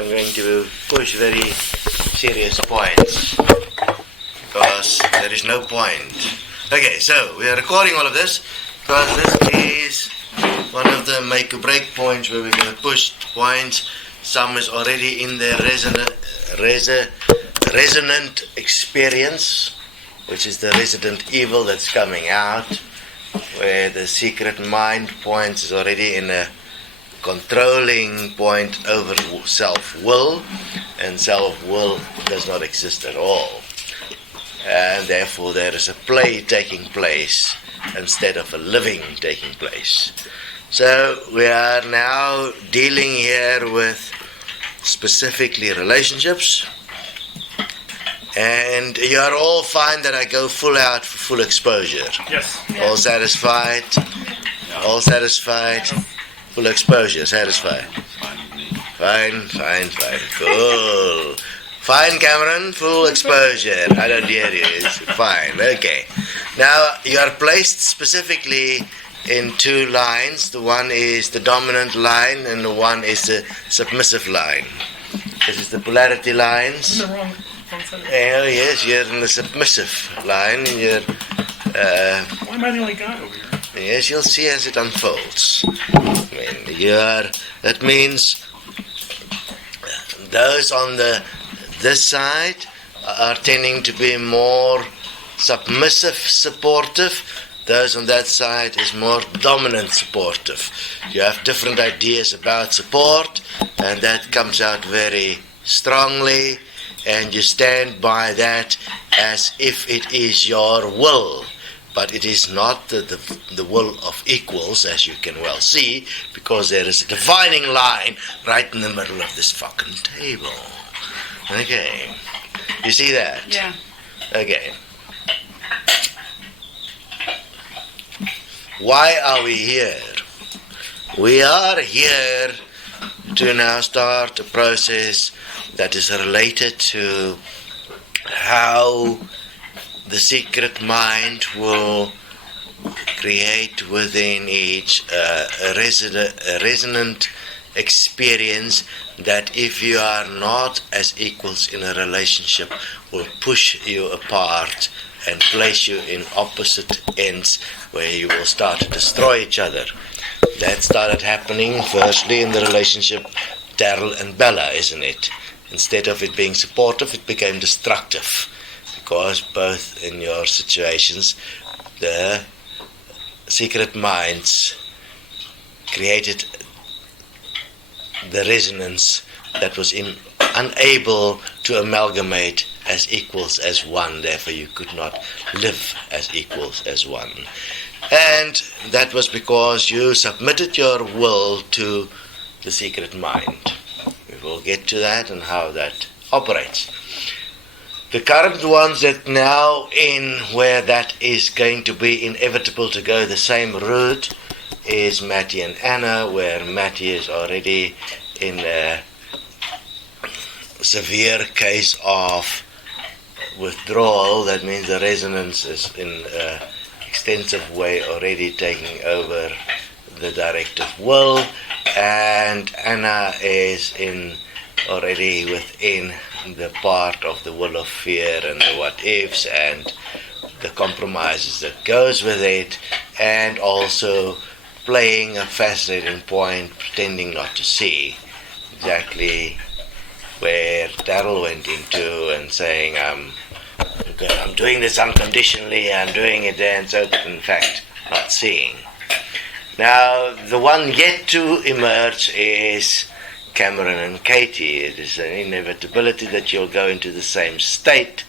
I'm going to push very serious points because there is no point. Okay, so we are recording all of this because this is one of the make or break points where we're going to push points. Some is already in the resonant experience, which is the resident evil that's coming out, where the secret mind points is already in a controlling point over self-will, and self-will does not exist at all. And therefore there is a play taking place instead of a living taking place. So we are now dealing here with specifically relationships, and you are all fine that I go full out for full exposure. Yes. All satisfied? Yeah. All satisfied? Full exposure, satisfied? Fine, cool. Fine, Cameron, full exposure. I don't hear you. It's fine, okay. Now, you are placed specifically in two lines. The one is the dominant line and the one is the submissive line. This is the polarity lines. I'm in the wrong side. Oh, yes, you're in the submissive line. And you're, why am I the only guy over here? yes, you'll see as it unfolds. That means those on this side are tending to be more submissive, supportive. Those on that side is more dominant, supportive. You have different ideas about support, and that comes out very strongly, and you stand by that as if it is your will. But it is not the will of equals, as you can well see, because there is a dividing line right in the middle of this fucking table. Okay. You see that? Yeah. Okay. Why are we here? We are here to now start a process that is related to how the secret mind will create within each a resonant experience that, if you are not as equals in a relationship, will push you apart and place you in opposite ends where you will start to destroy each other. That started happening firstly in the relationship Daryl and Bella, isn't it? Instead of it being supportive, it became destructive. Because both in your situations, the secret minds created the resonance that was unable to amalgamate as equals as one. Therefore, you could not live as equals as one. And that was because you submitted your will to the secret mind. We will get to that and how that operates. The current ones that now in where that is going to be inevitable to go the same route is Mattie and Anna, where Mattie is already in a severe case of withdrawal. That means the resonance is in an extensive way already taking over the directive will, and Anna is already within the part of the will of fear and the what ifs and the compromises that goes with it, and also playing a fascinating point, pretending not to see exactly where Daryl went into and saying, I'm doing this unconditionally, I'm doing it there, and so in fact not seeing. Now the one yet to emerge is Cameron and Katie. It is an inevitability that you'll go into the same state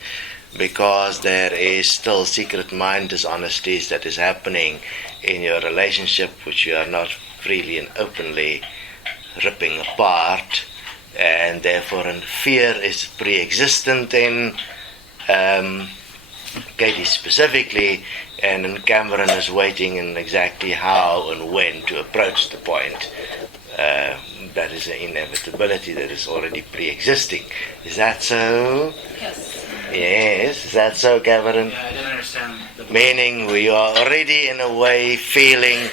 because there is still secret mind dishonesties that is happening in your relationship, which you are not freely and openly ripping apart, and therefore fear is pre-existent in Katie specifically, and then Cameron is waiting in exactly how and when to approach the point. That is an inevitability that is already pre-existing. Is that so? Yes. Yes, is that so, Cameron? Yeah, I didn't understand. Meaning we are already in a way feeling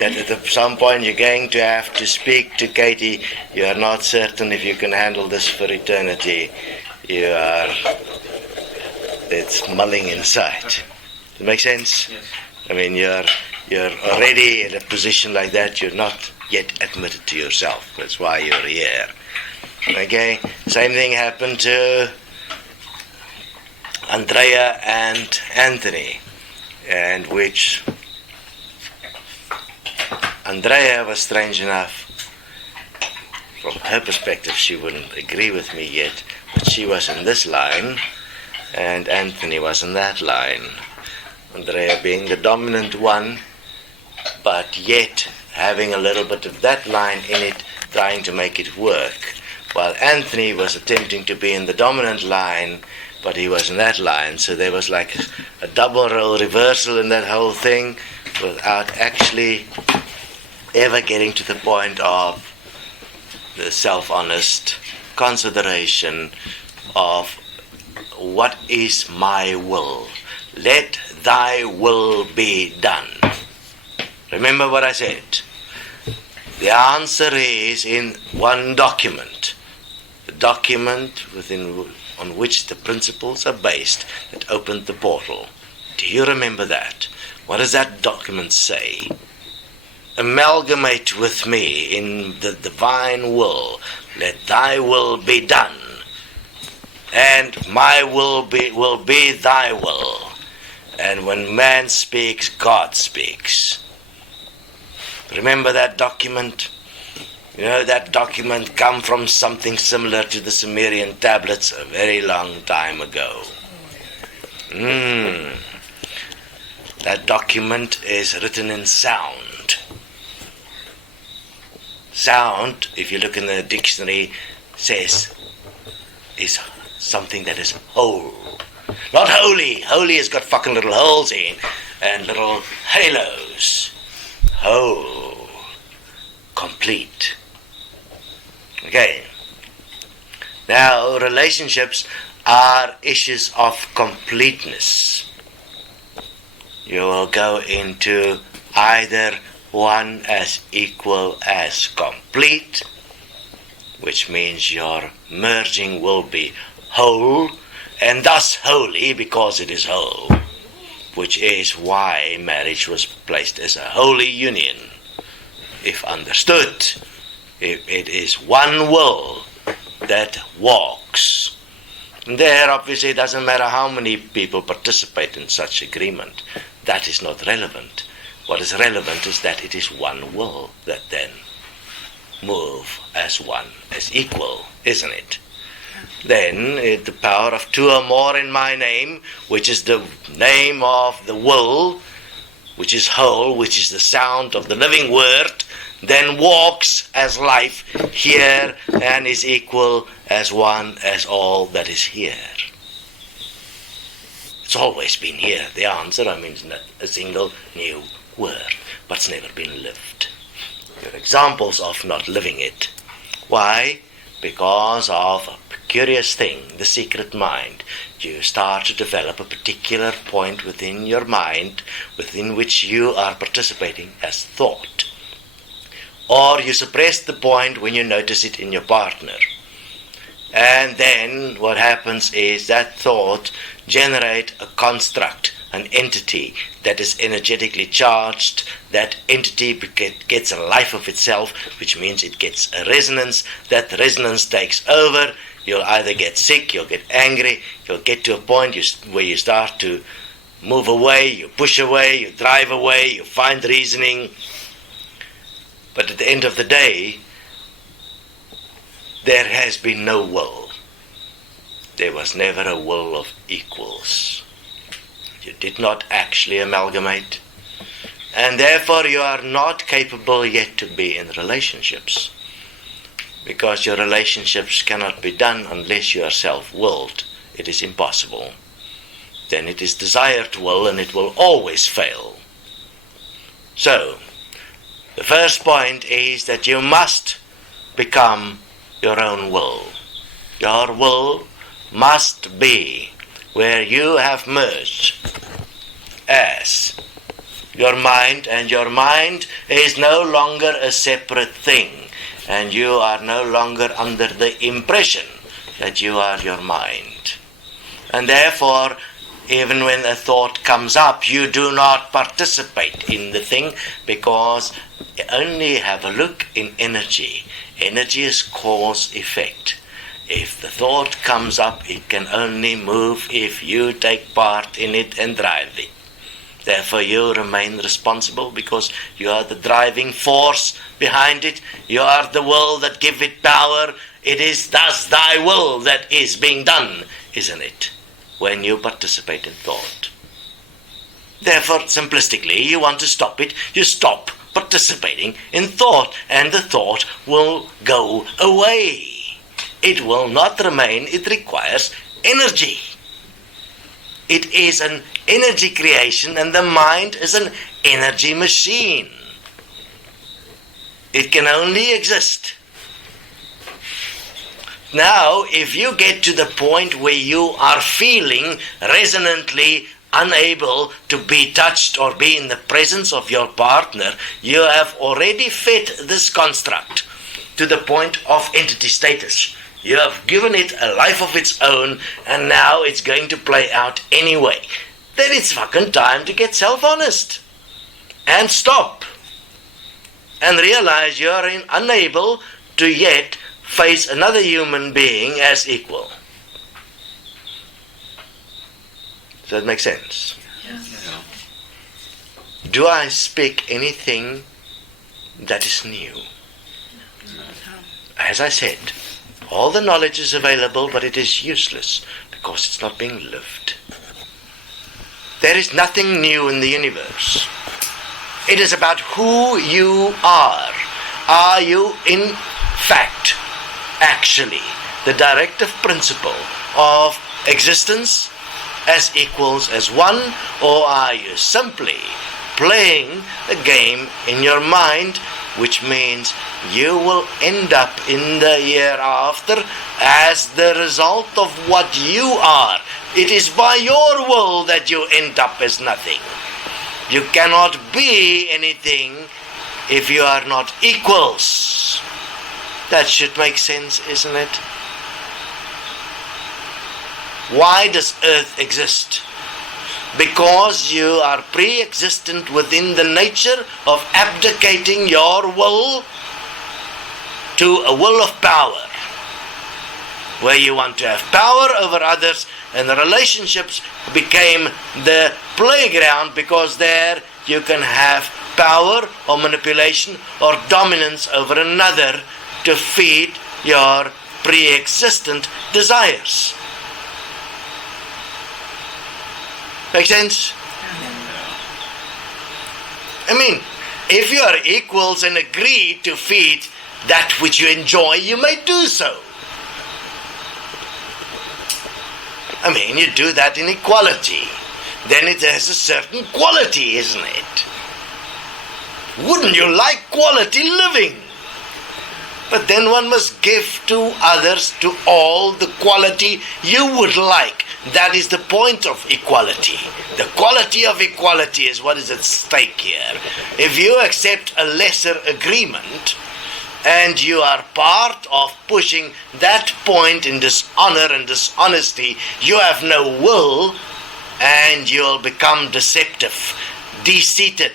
that at some point you're going to have to speak to Katie. You are not certain if you can handle this for eternity. It's mulling inside. Does it make sense? Yes. I mean, you're already in a position like that. You're not yet admitted to yourself. That's why you're here. Okay? Same thing happened to Andrea and Anthony, and which Andrea was strange enough. From her perspective, she wouldn't agree with me yet, but she was in this line, and Anthony was in that line. Andrea being the dominant one, but yet having a little bit of that line in it, trying to make it work. While Anthony was attempting to be in the dominant line, but he was in that line, so there was like a double role reversal in that whole thing, without actually ever getting to the point of the self-honest consideration of what is my will. Let thy will be done. Remember what I said. The answer is in one document. The document on which the principles are based that opened the portal. Do you remember that? What does that document say? Amalgamate with me in the divine will. Let thy will be done. And my will be thy will. And when man speaks, God speaks. Remember that document? You know, that document come from something similar to the Sumerian tablets a very long time ago. That document is written in sound. Sound, if you look in the dictionary, says is something that is whole. Not holy. Holy has got fucking little holes in and little halos. Whole. Complete. Okay. Now, relationships are issues of completeness. You will go into either one as equal as complete, which means your merging will be whole, and thus holy because it is whole, which is why marriage was placed as a holy union. If understood, if it is one will that walks. And there obviously it doesn't matter how many people participate in such agreement. That is not relevant. What is relevant is that it is one will that then move as one, as equal, isn't it? Then the power of two or more in my name, which is the name of the will, which is whole, which is the sound of the living word, then walks as life here and is equal as one, as all that is here. It's always been here. The answer, is not a single new word, but it's never been lived. There are examples of not living it. Why? Because of a curious thing, the secret mind. You start to develop a particular point within your mind within which you are participating as thought. Or you suppress the point when you notice it in your partner. And then what happens is that thought generates a construct, an entity that is energetically charged. That entity gets a life of itself, which means it gets a resonance. That resonance takes over. You'll either get sick, you'll get angry, you'll get to a point where you start to move away, you push away, you drive away, you find reasoning. But at the end of the day, there has been no will. There was never a will of equals. You did not actually amalgamate. And therefore you are not capable yet to be in relationships. Because your relationships cannot be done unless you are self-willed. It is impossible. Then it is desired will, and it will always fail. So, the first point is that you must become your own will. Your will must be where you have merged as your mind, and your mind is no longer a separate thing, and you are no longer under the impression that you are your mind. And therefore, even when a thought comes up, you do not participate in the thing, because you only have a look in energy. Energy is cause-effect. If the thought comes up, it can only move if you take part in it and drive it. Therefore, you remain responsible, because you are the driving force behind it. You are the will that give it power. It is thus thy will that is being done, isn't it, when you participate in thought? Therefore, simplistically, you want to stop it, you stop participating in thought, and the thought will go away. It will not remain. It requires energy. It is an energy creation, and the mind is an energy machine. It can only exist. Now, if you get to the point where you are feeling resonantly unable to be touched or be in the presence of your partner, you have already fed this construct to the point of entity status. You have given it a life of its own, and now it's going to play out anyway. Then it's fucking time to get self-honest and stop and realize you're unable to yet face another human being as equal. Does that make sense? Yes. Do I speak anything that is new? As I said, all the knowledge is available, but it is useless because it's not being lived. There is nothing new in the universe. It is about who you are. Are you in fact, actually, the directive principle of existence as equals as one, or are you simply playing a game in your mind, which means you will end up in the hereafter as the result of what you are. It is by your will that you end up as nothing. You cannot be anything if you are not equals. That should make sense, isn't it? Why does Earth exist? Because you are pre-existent within the nature of abdicating your will to a will of power, where you want to have power over others, and the relationships became the playground, because there you can have power or manipulation or dominance over another to feed your pre-existent desires. Make sense? I mean, if you are equals and agree to feed that which you enjoy, you may do so. I mean, you do that in equality. Then it has a certain quality, isn't it? Wouldn't you like quality living? But then one must give to others, to all, the quality you would like. That is the point of equality. The quality of equality is what is at stake here. If you accept a lesser agreement, and you are part of pushing that point in dishonor and dishonesty, you have no will, and you'll become deceptive, deceited.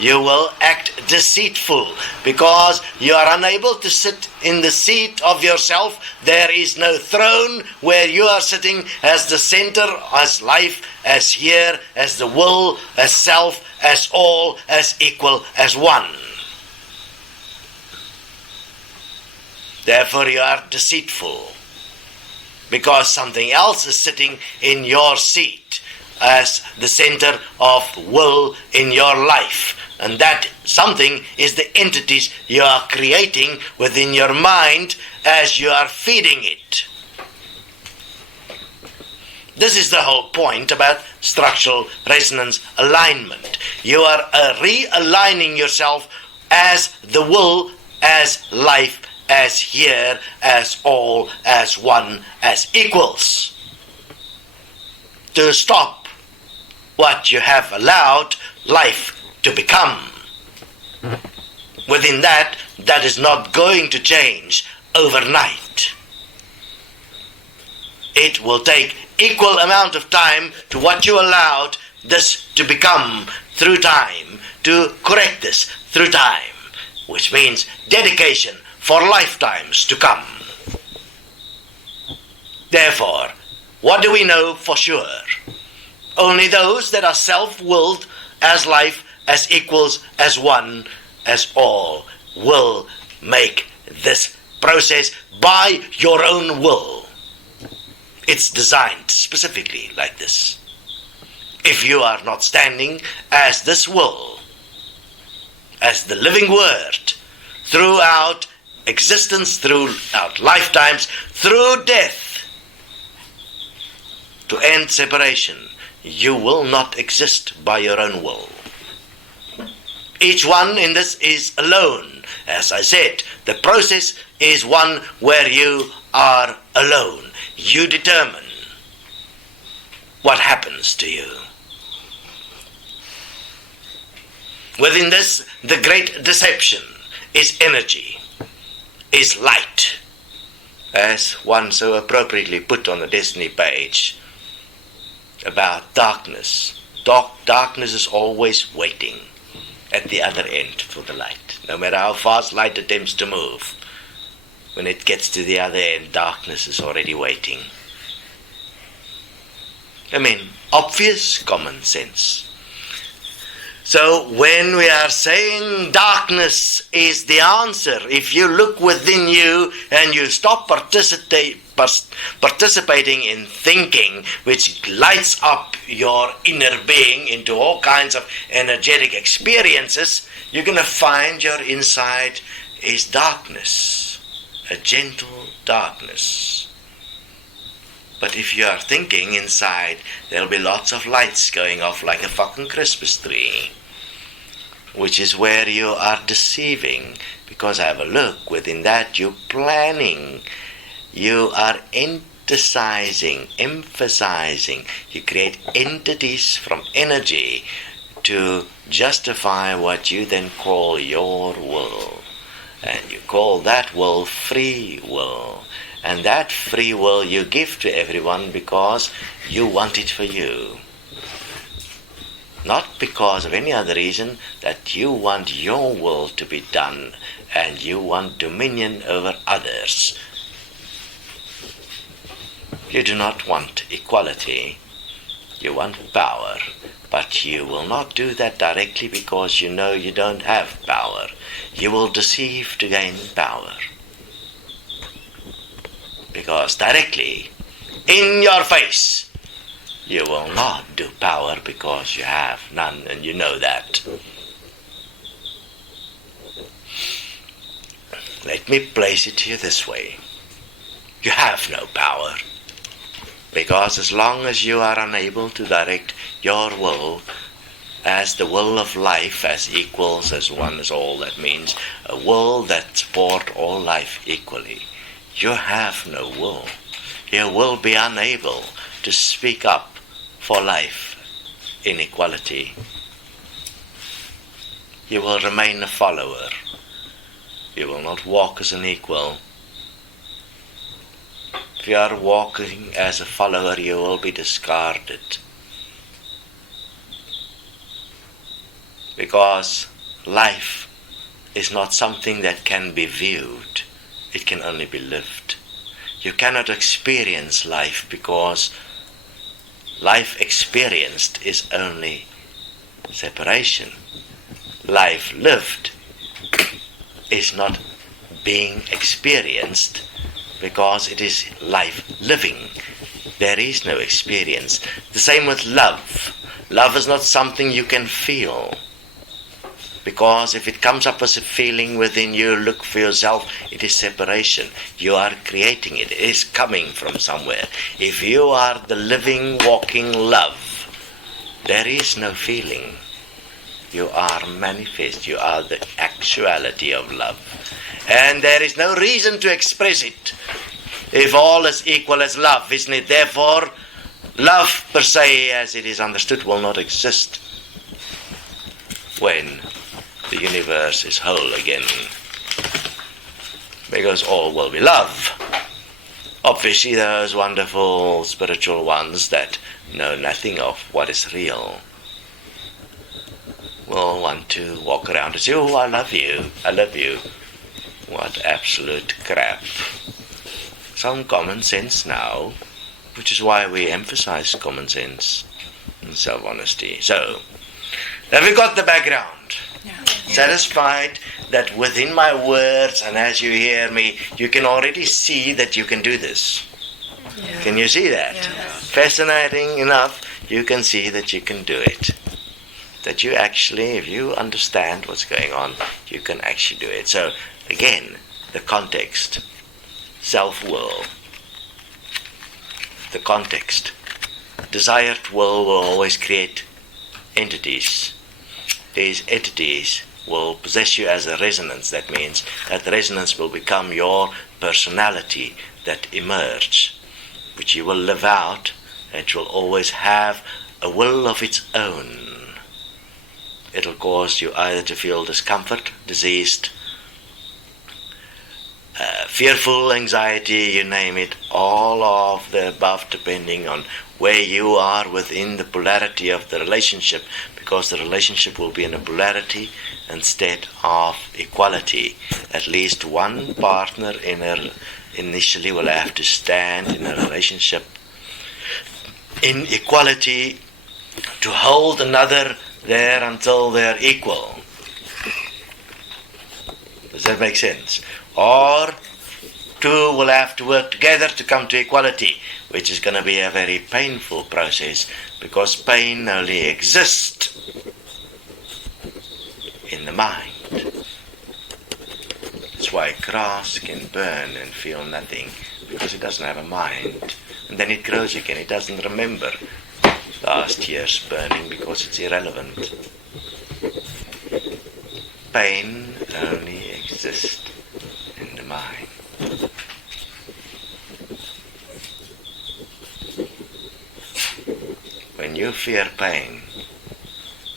You will act deceitful because you are unable to sit in the seat of yourself. There is no throne where you are sitting as the center, as life, as here, as the will, as self, as all, as equal, as one. Therefore you are deceitful because something else is sitting in your seat as the center of will in your life. And that something is the entities you are creating within your mind as you are feeding it. This is the whole point about structural resonance alignment. You are realigning yourself as the will, as life, as here, as all, as one, as equals. To stop what you have allowed life to become. Within that is not going to change overnight. It will take equal amount of time to what you allowed this to become through time, to correct this through time, which means dedication for lifetimes to come. Therefore, what do we know for sure? Only those that are self-willed as life, as equals, as one, as all, will make this process by your own will. It's designed specifically like this. If you are not standing as this will, as the living word, throughout existence, throughout lifetimes, through death, to end separation, you will not exist by your own will. Each one in this is alone. As I said, the process is one where you are alone. You determine what happens to you. Within this, the great deception is energy, is light, as one so appropriately put on the Destiny page about darkness. Darkness is always waiting at the other end for the light. No matter how fast light attempts to move, when it gets to the other end, darkness is already waiting. I mean, obvious common sense. So when we are saying darkness is the answer, if you look within you and you stop participating in thinking, which lights up your inner being into all kinds of energetic experiences, you're going to find your inside is darkness, a gentle darkness. But if you are thinking inside, there'll be lots of lights going off like a fucking Christmas tree, which is where you are deceiving. Because have a look, within that you're planning, you are emphasizing, you create entities from energy to justify what you then call your will. And you call that will free will. And that free will you give to everyone because you want it for you. Not because of any other reason, that you want your will to be done and you want dominion over others. You do not want equality, you want power, but you will not do that directly because you know you don't have power. You will deceive to gain power. Because directly, in your face, you will not do power because you have none, and you know that. Let me place it to you this way. You have no power. Because as long as you are unable to direct your will as the will of life, as equals, as one, as all, that means a will that supports all life equally, you have no will. You will be unable to speak up for life in equality. You will remain a follower. You will not walk as an equal. If you are walking as a follower, you will be discarded. Because life is not something that can be viewed. It can only be lived. You cannot experience life because life experienced is only separation. Life lived is not being experienced because it is life living. There is no experience. The same with love. Love is not something you can feel. Because if it comes up as a feeling within you, look for yourself, it is separation. You are creating it. It is coming from somewhere. If you are the living, walking love, there is no feeling. You are manifest. You are the actuality of love. And there is no reason to express it. If all is equal as love, isn't it? Therefore, Love per se, as it is understood, will not exist when the universe is whole again, because all will be love. Obviously, those wonderful spiritual ones that know nothing of what is real will want to walk around and say, oh, I love you, I love you. What absolute crap. Some common sense now, which is why we emphasize common sense and self-honesty. So, have we got the background? Yeah. Satisfied that within my words, and as you hear me, you can already see that you can do this. Yeah. Can you see that? Yes. Fascinating enough, you can see that you can do it. That you actually, if you understand what's going on, you can actually do it. So, again, the context, self-will, the context. Desired will always create entities. These entities will possess you as a resonance. That means that resonance will become your personality that emerges, which you will live out. It will always have a will of its own. It'll cause you either to feel discomfort, diseased, fearful, anxiety, you name it, all of the above, depending on where you are within the polarity of the relationship, because the relationship will be in a polarity instead of equality. At least one partner initially will have to stand in a relationship in equality to hold another there until they're equal. Does that make sense? Or two will have to work together to come to equality, which is going to be a very painful process, because pain only exists in the mind. That's why grass can burn and feel nothing, because it doesn't have a mind. And then it grows again. It doesn't remember last year's burning because it's irrelevant. Pain only exists in the mind. When you fear pain,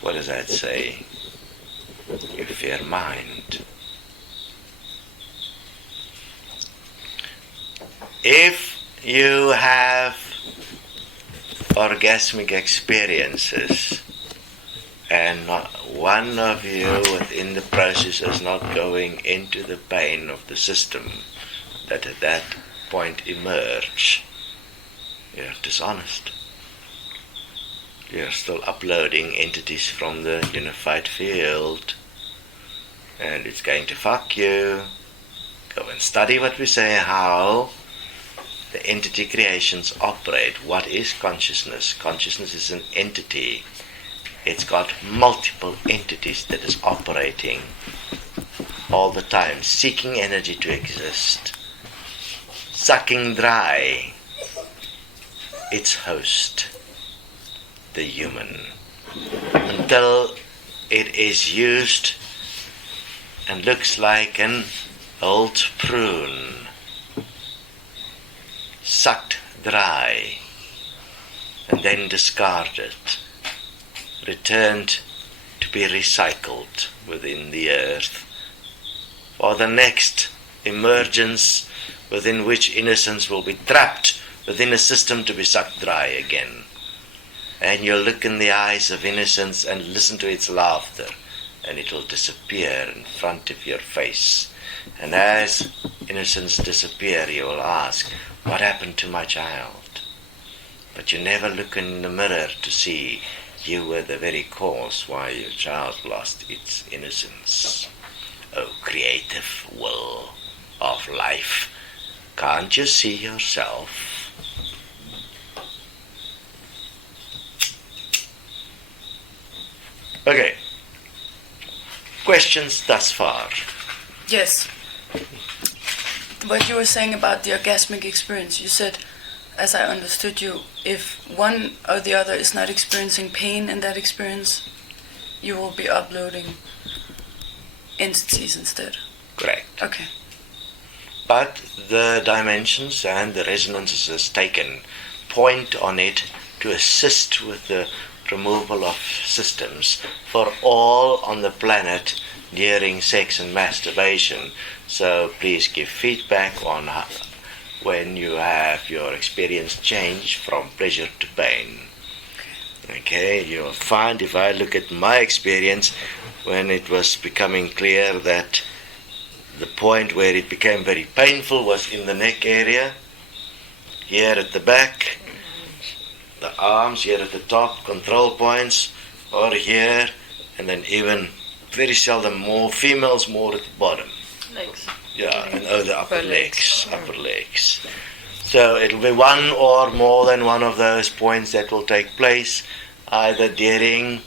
what does that say? You fear mind. If you have orgasmic experiences and not one of you within the process is not going into the pain of the system that at that point emerge, you're dishonest. You're still uploading entities from the unified field, and it's going to fuck you. Go and study what we say, how the entity creations operate. What is consciousness? Consciousness is an entity. It's got multiple entities that is operating all the time, seeking energy to exist, sucking dry its host, the human, until it is used and looks like an old prune, sucked dry and then discarded, returned to be recycled within the earth for the next emergence, within which innocence will be trapped within a system to be sucked dry again. And you'll look in the eyes of innocence and listen to its laughter, and it will disappear in front of your face. And as innocence disappears, you will ask, what happened to my child? But you never look in the mirror to see you were the very cause why your child lost its innocence. Oh, creative will of life, can't you see yourself? Okay. Questions thus far? Yes. What you were saying about the orgasmic experience, you said, as I understood you, if one or the other is not experiencing pain in that experience, you will be uploading entities instead. Correct. Okay. But the dimensions and the resonances taken point on it to assist with the removal of systems for all on the planet during sex and masturbation. So please give feedback on when you have your experience change from pleasure to pain. Okay, you'll find, if I look at my experience, when it was becoming clear that the point where it became very painful was in the neck area, here at the back, the arms here at the top, control points, or here, and then even very seldom more females, more at the bottom. Legs. Yeah, and the upper legs. So it'll be one or more than one of those points that will take place either during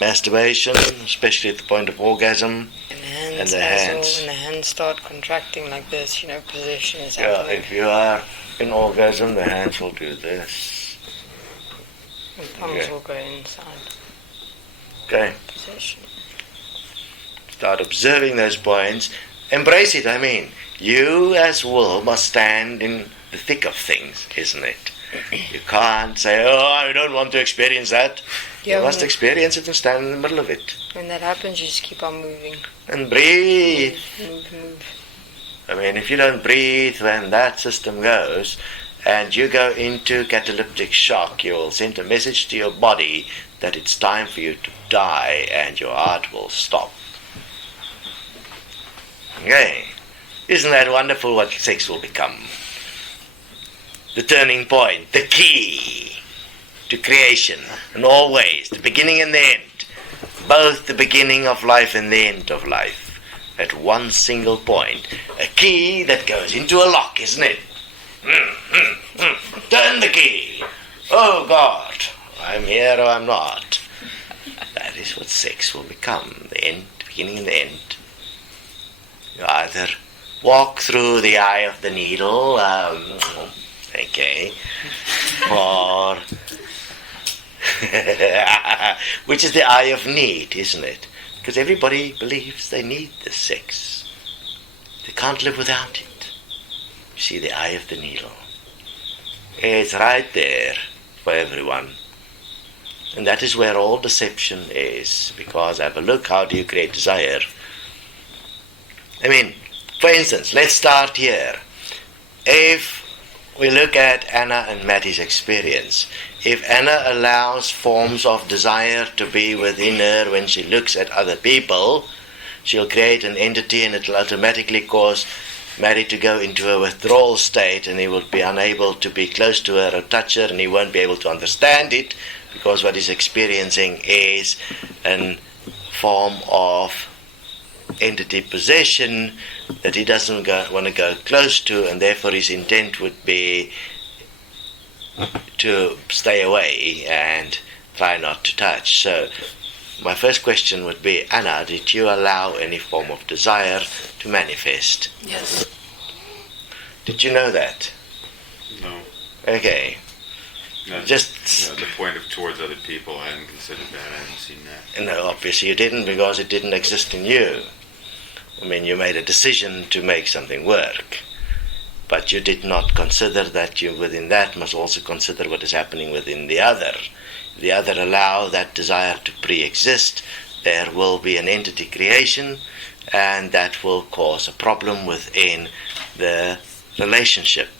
masturbation, especially at the point of orgasm, and the hands. When the hands start contracting like this, position is Yeah, happening. if you are in orgasm, the hands will do this. And thumbs will go inside Okay, position. start observing those points. Embrace it, You as will must stand in the thick of things, isn't it? You can't say, I don't want to experience that. Yeah, You must experience it and stand in the middle of it. When that happens, you just keep on moving. And breathe. Move. If you don't breathe when that system goes, and you go into cataleptic shock, you will send a message to your body that it's time for you to die, and your heart will stop. Okay. Isn't that wonderful what sex will become? The turning point, the key to creation, and always the beginning and the end, both the beginning of life and the end of life, at one single point. A key that goes into a lock, isn't it? Turn the key. Oh God, I'm here or I'm not. That is what sex will become, the end, the beginning and the end. You either walk through the eye of the needle, or which is the eye of need, isn't it? Because everybody believes they need the sex. They can't live without it. You see, the eye of the needle. It's right there for everyone. And that is where all deception is. Because have a look, how do you create desire? For instance, let's start here. If we look at Anna and Mattie's experience, if Anna allows forms of desire to be within her when she looks at other people, she'll create an entity, and it'll automatically cause Mattie to go into a withdrawal state, and he will be unable to be close to her or touch her, and he won't be able to understand it, because what he's experiencing is a form of entity possession that he doesn't want to go close to, and therefore his intent would be to stay away and try not to touch. So my first question would be, Anna, did you allow any form of desire to manifest? Yes. Did you know that? No. Okay. No, Just the point of towards other people, I hadn't considered that. I hadn't seen that. No, obviously you didn't, because it didn't exist in you. You made a decision to make something work, but you did not consider that you within that must also consider what is happening within the other. If the other allow that desire to pre-exist, there will be an entity creation, and that will cause a problem within the relationship.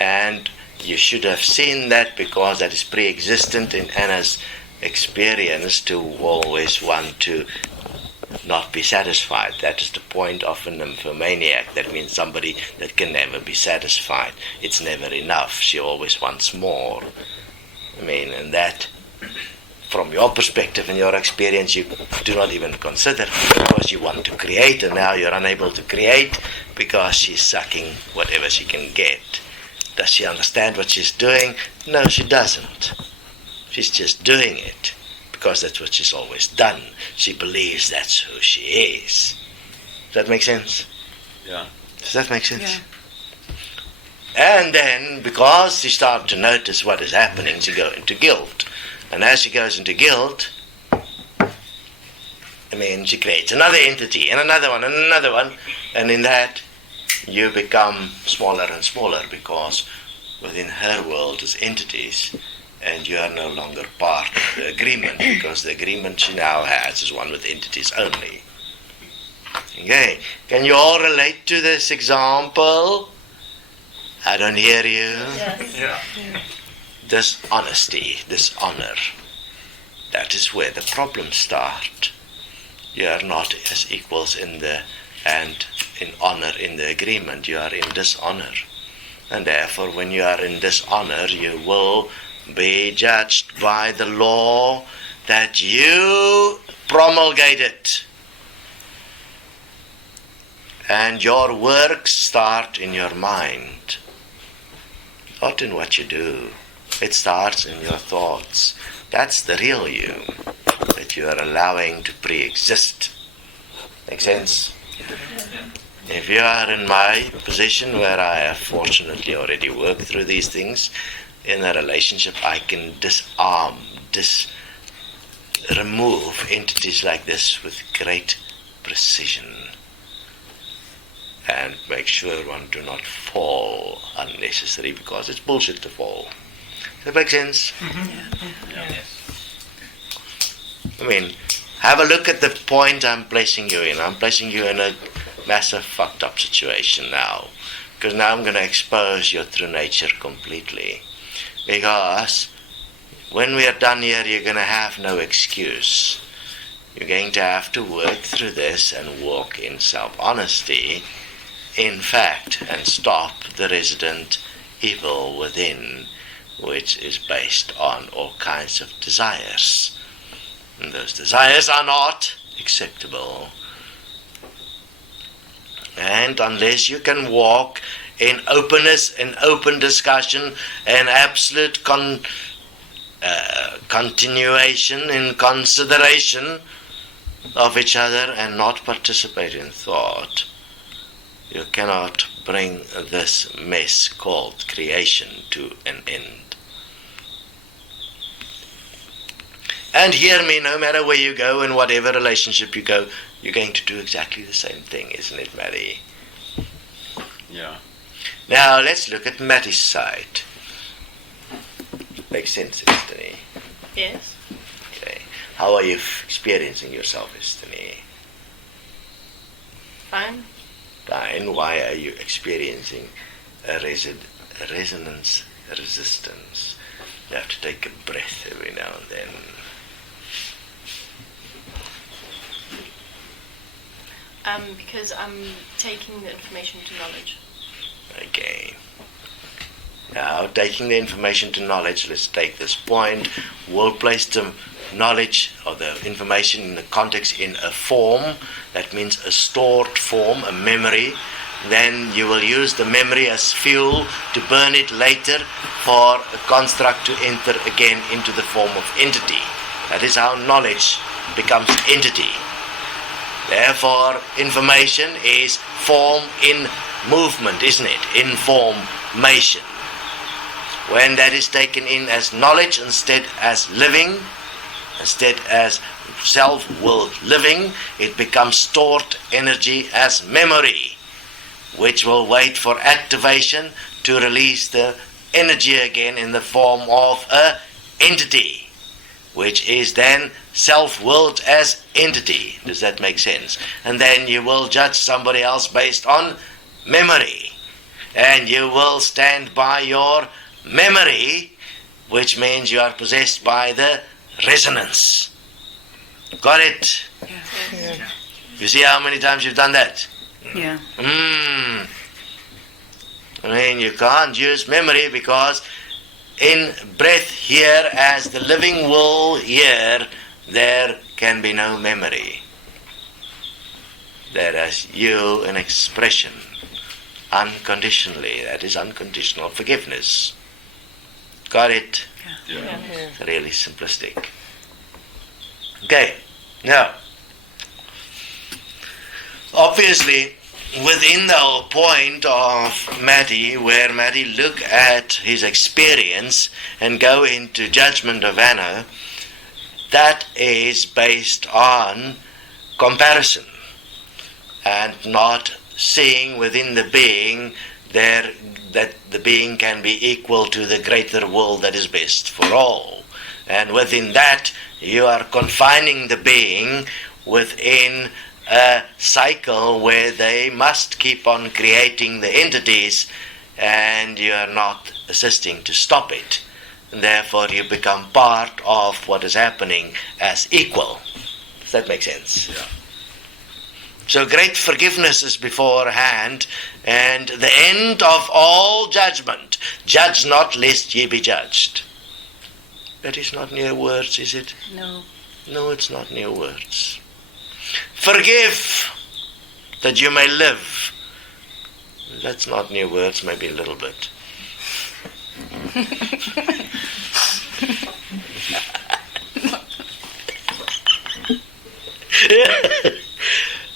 And you should have seen that, because that is pre-existent in Anna's experience, to always want to not be satisfied. That is the point of a nymphomaniac. That means somebody that can never be satisfied. It's never enough. She always wants more. And that, from your perspective and your experience, you do not even consider, because you want to create, and now you're unable to create because she's sucking whatever she can get. Does she understand what she's doing? No, she doesn't. She's just doing it because that's what she's always done. She believes that's who she is. Does that make sense? Yeah. Does that make sense? Yeah. And then, because she starts to notice what is happening, she goes into guilt. And as she goes into guilt, she creates another entity, and another one, and another one. And in that, you become smaller and smaller, because within her world as entities, and you are no longer part of the agreement, because the agreement she now has is one with entities only. Okay, can you all relate to this example? I don't hear you. Yeah. Dishonesty, dishonor. That is where the problems start. You are not as equals in honor in the agreement. You are in dishonor. And therefore, when you are in dishonor, you will be judged by the law that you promulgated. And your works start in your mind, not in what you do. It starts in your thoughts. That's the real you that you are allowing to pre-exist. Make sense? If you are in my position, where I have fortunately already worked through these things, in a relationship I can disarm, remove entities like this with great precision, and make sure one do not fall unnecessary, because it's bullshit to fall. Does that make sense? I mean, have a look at the point I'm placing you in. I'm placing you in a massive fucked up situation now, because now I'm going to expose your true nature completely. Because when we are done here, you're going to have no excuse. You're going to have to work through this and walk in self-honesty, in fact, and stop the resident evil within, which is based on all kinds of desires. And those desires are not acceptable. And unless you can walk in openness, in open discussion, and absolute continuation in consideration of each other, and not participate in thought, you cannot bring this mess called creation to an end. And hear me, no matter where you go, in whatever relationship you go, you're going to do exactly the same thing, isn't it, Maddie? Yeah. Now, let's look at Maddie's side. Makes sense, Esther? Yes. Okay. How are you experiencing yourself, Esther? Fine. Fine. Why are you experiencing a resonance resistance? You have to take a breath every now and then. Because I'm taking the information to knowledge. Okay. Now, taking the information to knowledge, let's take this point. We'll place the knowledge or the information in the context in a form. That means a stored form, a memory. Then you will use the memory as fuel to burn it later for a construct to enter again into the form of entity. That is how knowledge becomes entity. Therefore, information is form in movement, isn't it? Information. When that is taken in as knowledge instead as living, instead as self-willed living, it becomes stored energy as memory, which will wait for activation to release the energy again in the form of a entity, which is then self-willed as entity. Does that make sense? And then you will judge somebody else based on memory. And you will stand by your memory, which means you are possessed by the resonance. Got it? Yeah. You see how many times you've done that? Yeah. I mean, you can't use memory, because in breath here, as the living will here, there can be no memory. There is you in expression, unconditionally. That is unconditional forgiveness. Got it? Yeah. Really simplistic. Okay, now, obviously, within the whole point of Matty, where Matty look at his experience and go into judgment of Anna, that is based on comparison and not seeing within the being that the being can be equal to the greater will that is best for all. And within that, you are confining the being within a cycle where they must keep on creating the entities, and you are not assisting to stop it. And therefore, you become part of what is happening as equal. Does that make sense? Yeah. So great forgiveness is beforehand, and the end of all judgment. Judge not, lest ye be judged. That is not near words, is it? No. No, it's not near words. Forgive, that you may live. That's not near words, maybe a little bit.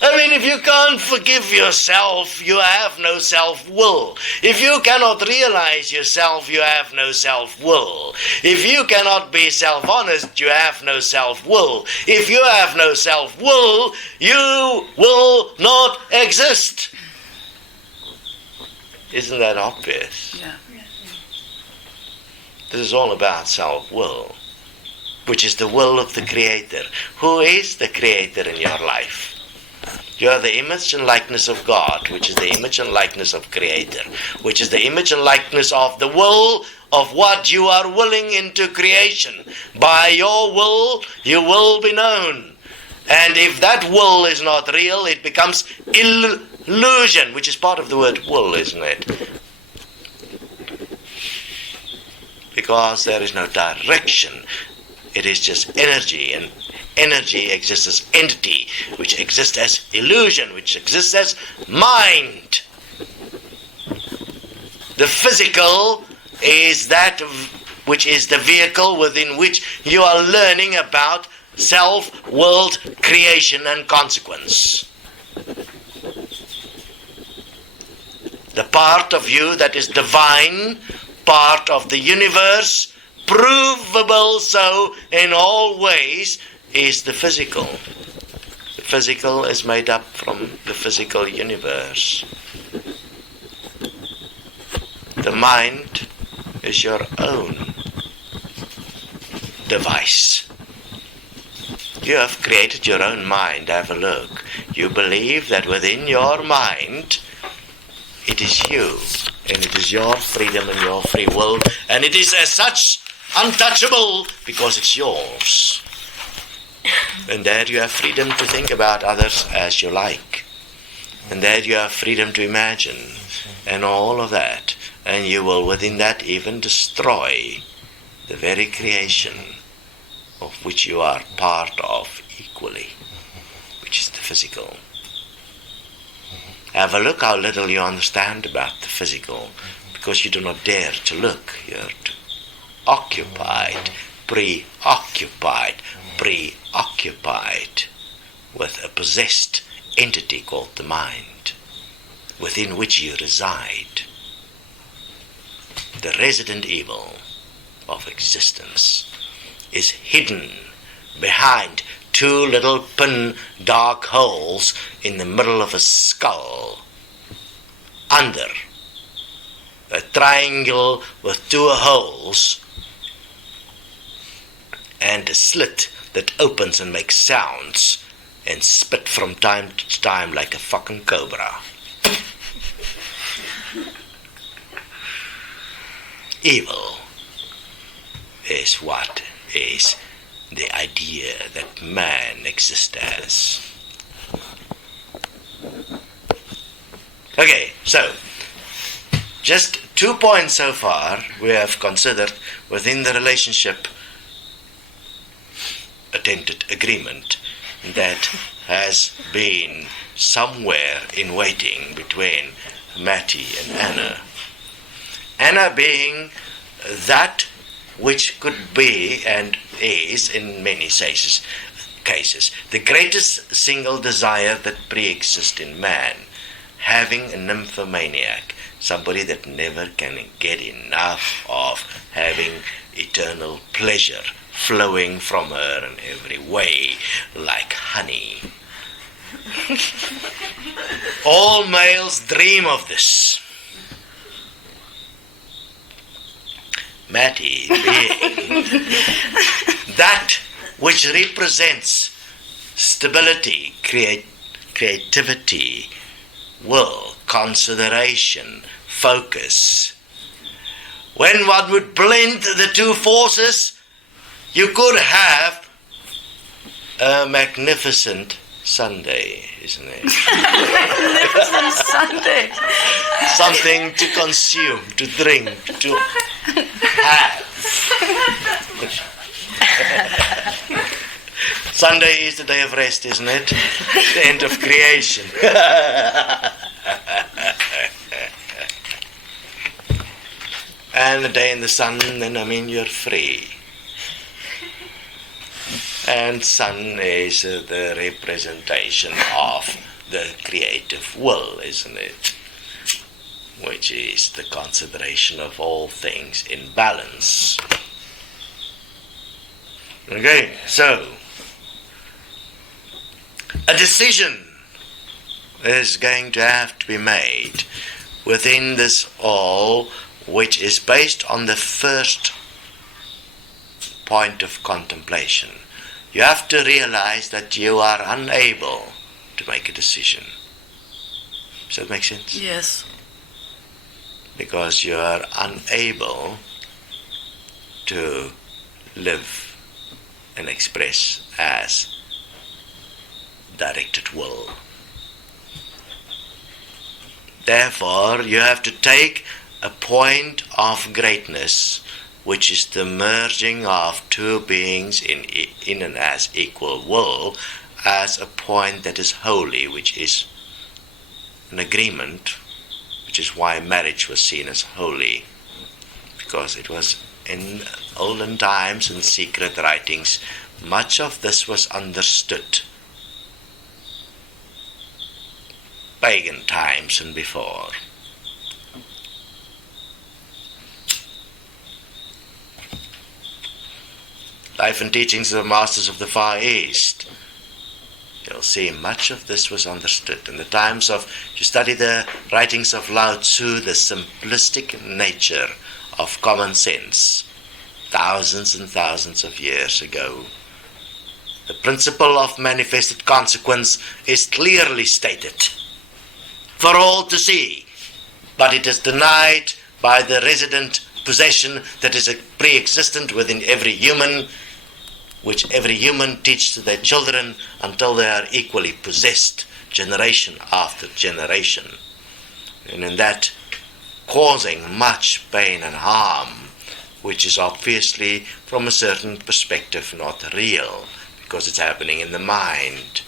I mean, if you can't forgive yourself, you have no self-will. If you cannot realize yourself, you have no self-will. If you cannot be self-honest, you have no self-will. If you have no self-will, you will not exist. Isn't that obvious? Yeah. This is all about self-will, which is the will of the Creator. Who is the Creator in your life? You are the image and likeness of God, which is the image and likeness of Creator, which is the image and likeness of the will of what you are willing into creation. By your will, you will be known. And if that will is not real, it becomes illusion, which is part of the word will, isn't it? Because there is no direction. It is just energy, and energy exists as entity, which exists as illusion, which exists as mind. The physical is that which is the vehicle within which you are learning about self-willed creation and consequence. The part of you that is divine, part of the universe, provable so in all ways, is the physical. The physical is made up from the physical universe. The mind is your own device. You have created your own mind. Have a look. You believe that within your mind it is you, and it is your freedom and your free will, and it is as such untouchable because it's yours. And there you have freedom to think about others as you like. And there you have freedom to imagine and all of that. And you will within that even destroy the very creation of which you are part of equally, which is the physical. Have a look how little you understand about the physical, because you do not dare to look. You're occupied, preoccupied with a possessed entity called the mind, within which you reside. The resident evil of existence is hidden behind two little pin dark holes in the middle of a skull, under a triangle with two holes and a slit that opens and makes sounds and spit from time to time like a fucking cobra. Evil is what is the idea that man exists as. Okay, so just 2 points so far we have considered within the relationship attempted agreement that has been somewhere in waiting between Mattie and Anna. Anna being that which could be and is in many cases the greatest single desire that pre-exists in man, having a nymphomaniac, somebody that never can get enough of having eternal pleasure flowing from her in every way like honey. All males dream of this. Matty being that which represents stability, creativity, will, consideration, focus. When one would blend the two forces, you could have a magnificent Sunday, isn't it? Magnificent Sunday. Something to consume, to drink, to have. Sunday is the day of rest, isn't it? The end of creation. And the day in the sun, then you're free. And sun is the representation of the creative will, isn't it? Which is the consideration of all things in balance. Okay, so a decision is going to have to be made within this all, which is based on the first point of contemplation. You have to realize that you are unable to make a decision. Does that make sense? Yes. Because you are unable to live and express as directed will. Therefore, you have to take a point of greatness, which is the merging of two beings in and as equal will, as a point that is holy, which is an agreement, which is why marriage was seen as holy, because it was in olden times and secret writings, much of this was understood. Pagan times and before. Life and teachings of the masters of the Far East. You'll see much of this was understood. In the times of, you study the writings of Lao Tzu, the simplistic nature of common sense, thousands and thousands of years ago. The principle of manifested consequence is clearly stated for all to see, but it is denied by the resident possession that is pre-existent within every human, which every human teaches to their children until they are equally possessed, generation after generation. And in that, causing much pain and harm, which is obviously, from a certain perspective, not real, because it's happening in the mind.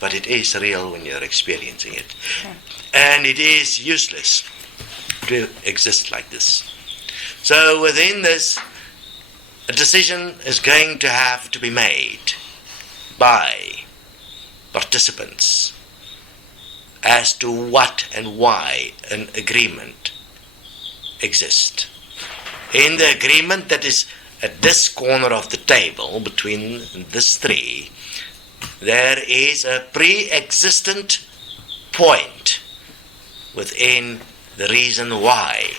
But it is real when you're experiencing it. And it is useless to exist like this. So within this, a decision is going to have to be made by participants as to what and why an agreement exists. In the agreement that is at this corner of the table, between this three, there is a pre-existent point within the reason why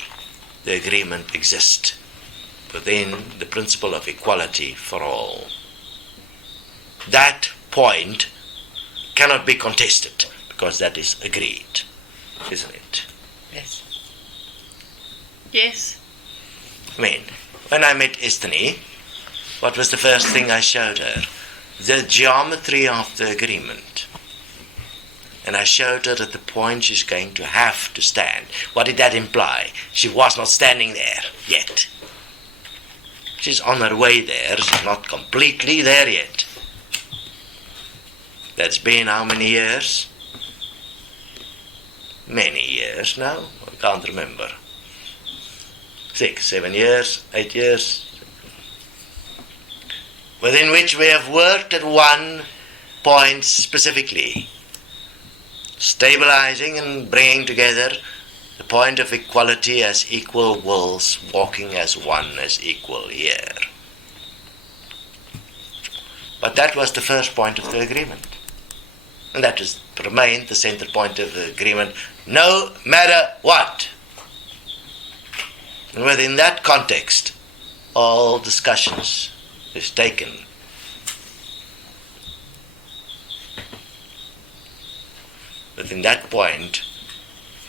the agreement exists, within the principle of equality for all. That point cannot be contested, because that is agreed, isn't it? Yes. Yes. When I met Esther, what was the first thing I showed her? The geometry of the agreement. And I showed her at the point she's going to have to stand. What did that imply? She was not standing there yet. She's on her way there. She's not completely there yet. That's been how many years? Many years now. I can't remember. 6, 7 years, 8 years. Within which we have worked at one point specifically. Stabilizing and bringing together the point of equality as equal wills, walking as one, as equal here. But that was the first point of the agreement. And that remained the center point of the agreement, no matter what. And within that context, all discussions is taken. Within that point,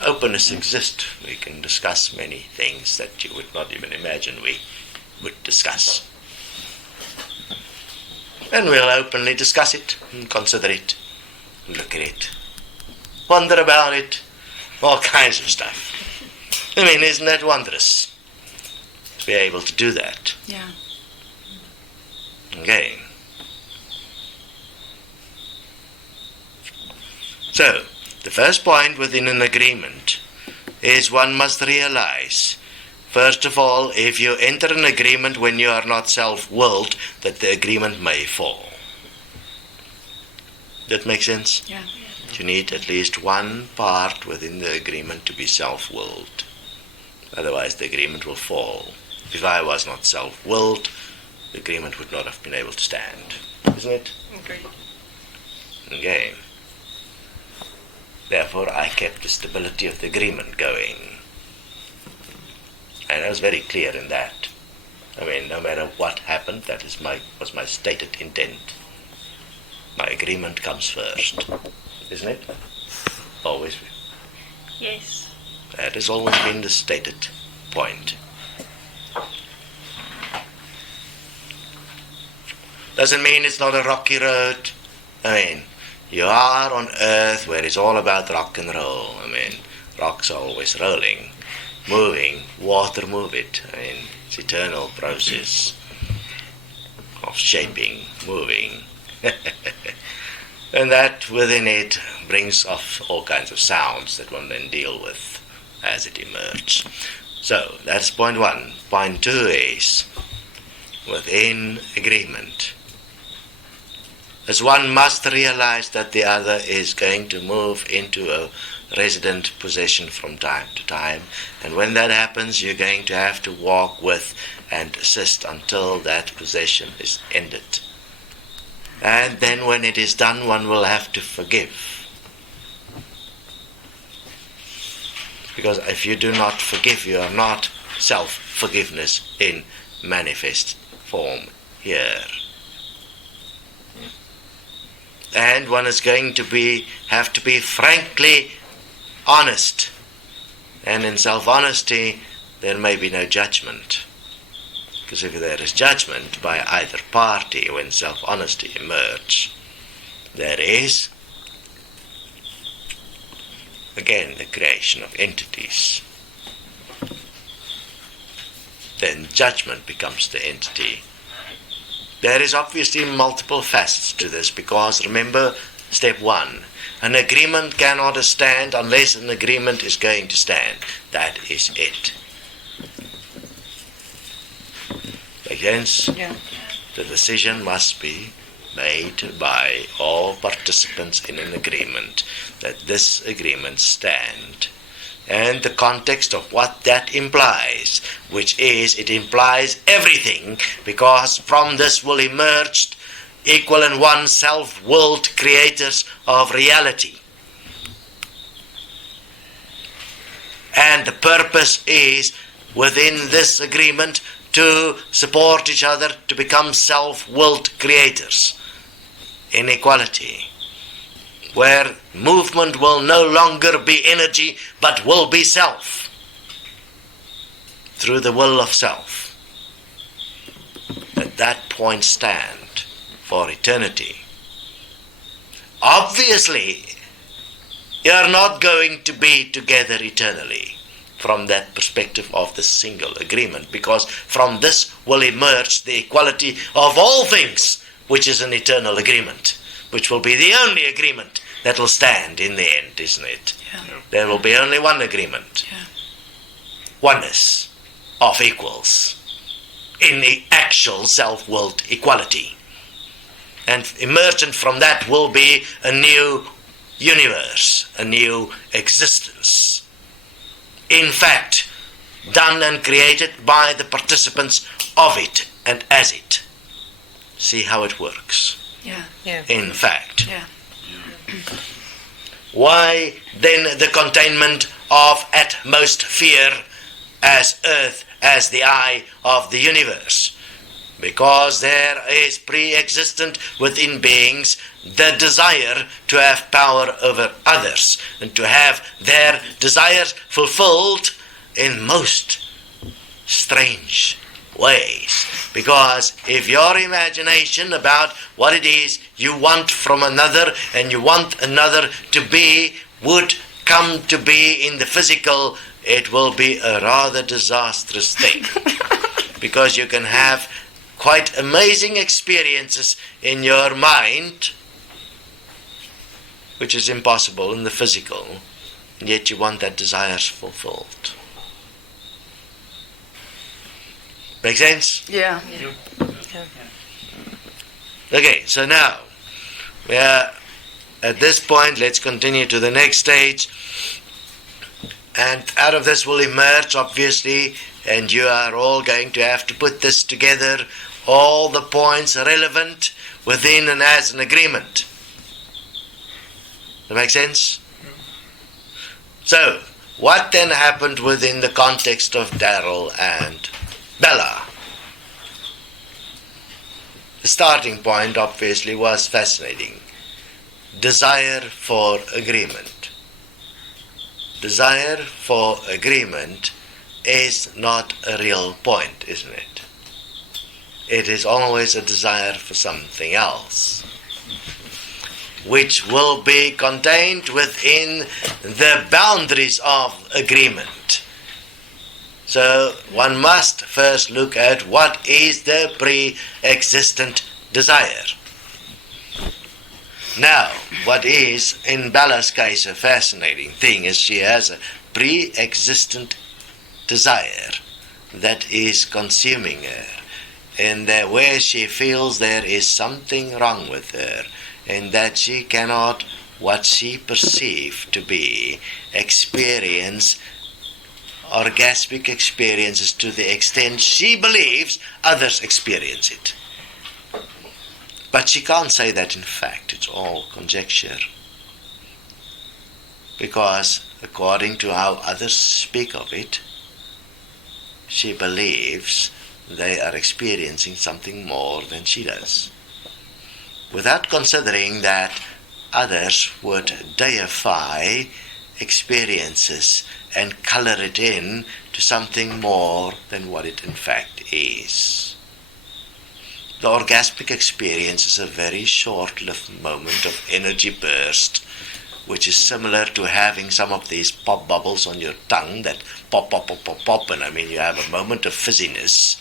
openness exists. We can discuss many things that you would not even imagine we would discuss. And we'll openly discuss it and consider it, and look at it, wonder about it, all kinds of stuff. I mean, isn't that wondrous to be able to do that? Yeah. Okay. So, the first point within an agreement is one must realize, first of all, if you enter an agreement when you are not self-willed, that the agreement may fall. That makes sense? Yeah. You need at least one part within the agreement to be self-willed. Otherwise the agreement will fall. If I was not self-willed, the agreement would not have been able to stand. Isn't it? Agreed. Okay. Therefore I kept the stability of the agreement going. And I was very clear in that. I mean, no matter what happened, that was my stated intent. My agreement comes first. Isn't it? Always. Yes. That has always been the stated point. Doesn't mean it's not a rocky road. I mean, you are on earth where it's all about rock and roll. I mean, rocks are always rolling, moving, water move it. I mean, it's eternal process of shaping, moving. And that within it brings off all kinds of sounds that one then deal with as it emerges. So that's point one. Point two is within agreement, as one must realize that the other is going to move into a resident possession from time to time, and when that happens you're going to have to walk with and assist until that possession is ended. And then when it is done, one will have to forgive. Because if you do not forgive, you are not self-forgiveness in manifest form here. And one is going to have to be frankly honest. And in self-honesty, there may be no judgment. Because if there is judgment by either party when self-honesty emerges, there is, again, the creation of entities. Then judgment becomes the entity. There is obviously multiple facets to this, because remember, step one, an agreement cannot stand unless an agreement is going to stand. That is it. Make sense? Yeah. The decision must be made by all participants in an agreement that this agreement stand. And the context of what that implies, which is, it implies everything, because from this will emerge equal and one self-willed creators of reality. And the purpose is, within this agreement, to support each other to become self-willed creators in equality, where movement will no longer be energy but will be self, through the will of self. At that point stand for eternity. Obviously, you are not going to be together eternally from that perspective of the single agreement, because from this will emerge the equality of all things, which is an eternal agreement, which will be the only agreement that will stand in the end, isn't it? Yeah. There will be only one agreement. Yeah. Oneness of equals in the actual self-willed equality. And emergent from that will be a new universe, a new existence. In fact, done and created by the participants of it and as it. See how it works. Yeah. Yeah. In fact. Yeah. Why then the containment of utmost fear as earth as the eye of the universe. Because there is pre-existent within beings the desire to have power over others and to have their desires fulfilled in most strange ways. Because if your imagination about what it is you want from another and you want another to be would come to be in the physical, it will be a rather disastrous thing. Because you can have quite amazing experiences in your mind, which is impossible in the physical, and yet you want that desire fulfilled. Make sense? Yeah. Okay, so now, we are at this point, let's continue to the next stage. And out of this will emerge, obviously, and you are all going to have to put this together, all the points relevant within and as an agreement. Does that make sense? So, what then happened within the context of Daryl and Bella? The starting point, obviously, was fascinating. Desire for agreement. Desire for agreement is not a real point, isn't it? It is always a desire for something else, which will be contained within the boundaries of agreement. So one must first look at what is the pre-existent desire. Now, what is, in Bella's case, a fascinating thing is she has a pre-existent desire that is consuming her, and that where she feels there is something wrong with her, and that she cannot, what she perceives to be, experience orgasmic experiences to the extent she believes others experience it. But she can't say that in fact, it's all conjecture. Because according to how others speak of it, she believes they are experiencing something more than she does. Without considering that others would deify experiences and color it in to something more than what it in fact is. The orgasmic experience is a very short-lived moment of energy burst, which is similar to having some of these pop bubbles on your tongue that pop, pop, pop, pop, pop, and I mean you have a moment of fizziness,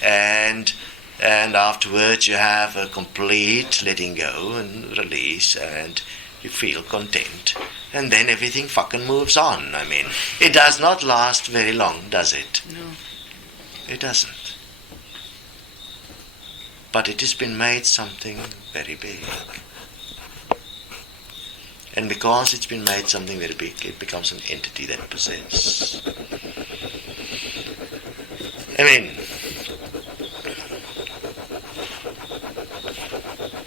and afterwards you have a complete letting go and release, and you feel content, and then everything fucking moves on. I mean, it does not last very long, does it? No. It doesn't. But it has been made something very big. And because it's been made something very big, it becomes an entity that possesses. I mean,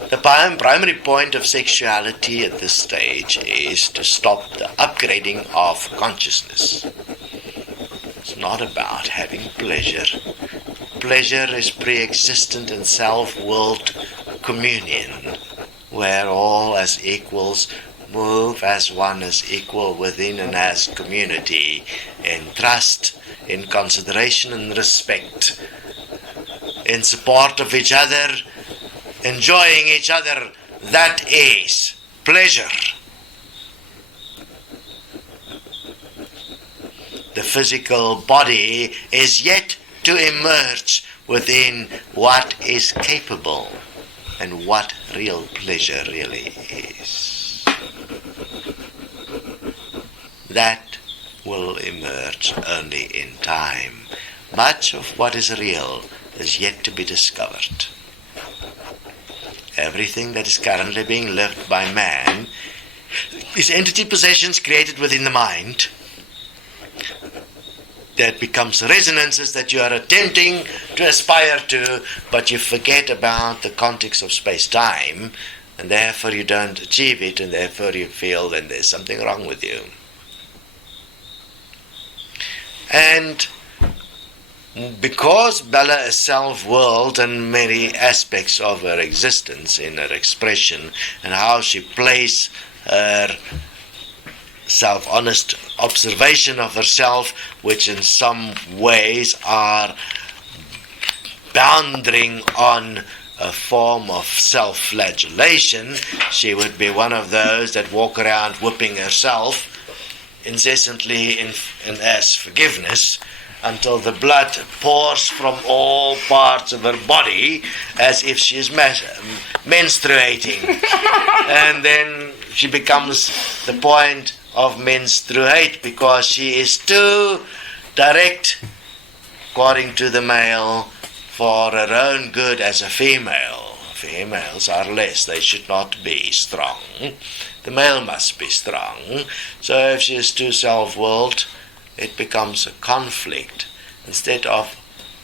the primary point of sexuality at this stage is to stop the upgrading of consciousness. It's not about having pleasure. Pleasure is pre-existent and self-willed communion, where all as equals move as one as equal within and as community, in trust, in consideration and respect, in support of each other, enjoying each other. That is pleasure. The physical body is yet to emerge within what is capable and what real pleasure really is. That will emerge only in time. Much of what is real is yet to be discovered. Everything that is currently being lived by man is entity possessions created within the mind that becomes resonances that you are attempting to aspire to, but you forget about the context of space-time, and therefore you don't achieve it, and therefore you feel that there's something wrong with you. And because Bella is self-willed in many aspects of her existence, in her expression, and how she plays her self-honest observation of herself, which in some ways are bounding on a form of self-flagellation. She would be one of those that walk around whipping herself incessantly in as forgiveness, until the blood pours from all parts of her body as if she is menstruating. And then she becomes the point of menstruate because she is too direct, according to the male, for her own good as a female. Females are less, they should not be strong. The male must be strong. So if she is too self-willed, it becomes a conflict. Instead of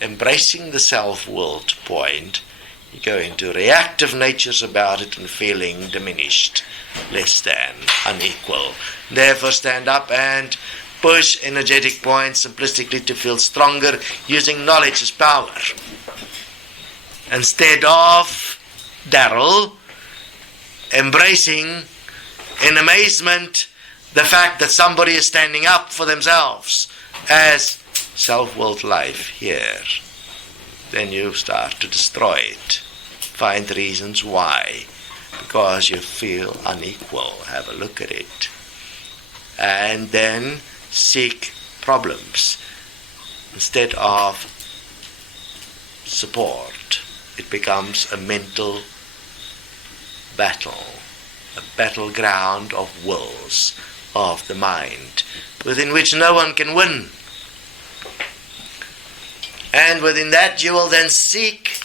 embracing the self-willed point, you go into reactive natures about it and feeling diminished, less than, unequal. Therefore stand up and push energetic points simplistically to feel stronger, using knowledge as power. Instead of Daryl embracing in amazement the fact that somebody is standing up for themselves as self-willed life here, then you start to destroy it. Find reasons why. Because you feel unequal. Have a look at it. And then seek problems instead of support. It becomes a mental battle, a battleground of wills of the mind, within which no one can win. And within that you will then seek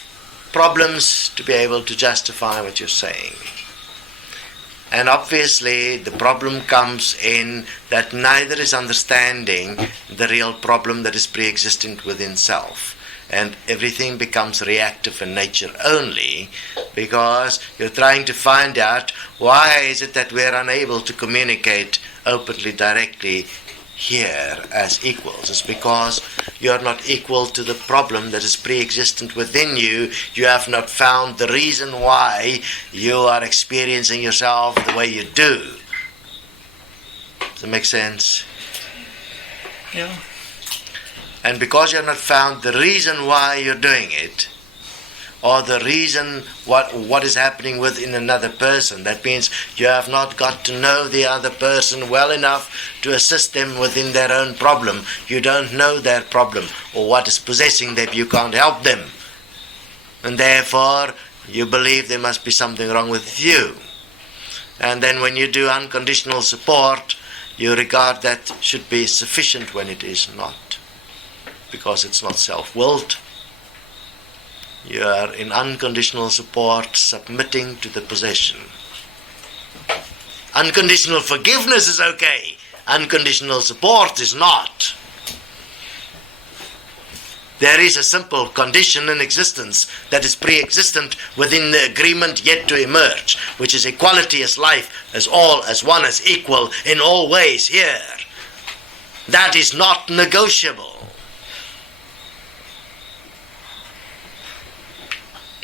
problems to be able to justify what you're saying. And obviously the problem comes in that neither is understanding the real problem that is pre-existent within self. And everything becomes reactive in nature only because you're trying to find out why is it that we're unable to communicate openly, directly here as equals. It's because you're not equal to the problem that is pre-existent within you. You have not found the reason why you are experiencing yourself the way you do. Does that make sense? Yeah. And because you have not found the reason why you're doing it, or the reason what is happening within another person, that means you have not got to know the other person well enough to assist them within their own problem. You don't know their problem, or what is possessing them. You can't help them. And therefore, you believe there must be something wrong with you. And then when you do unconditional support, you regard that should be sufficient when it is not, because it's not self-willed. You are in unconditional support, submitting to the possession. Unconditional forgiveness is okay. Unconditional support is not. There is a simple condition in existence that is pre-existent within the agreement yet to emerge, which is equality as life, as all, as one, as equal in all ways here. That is not negotiable.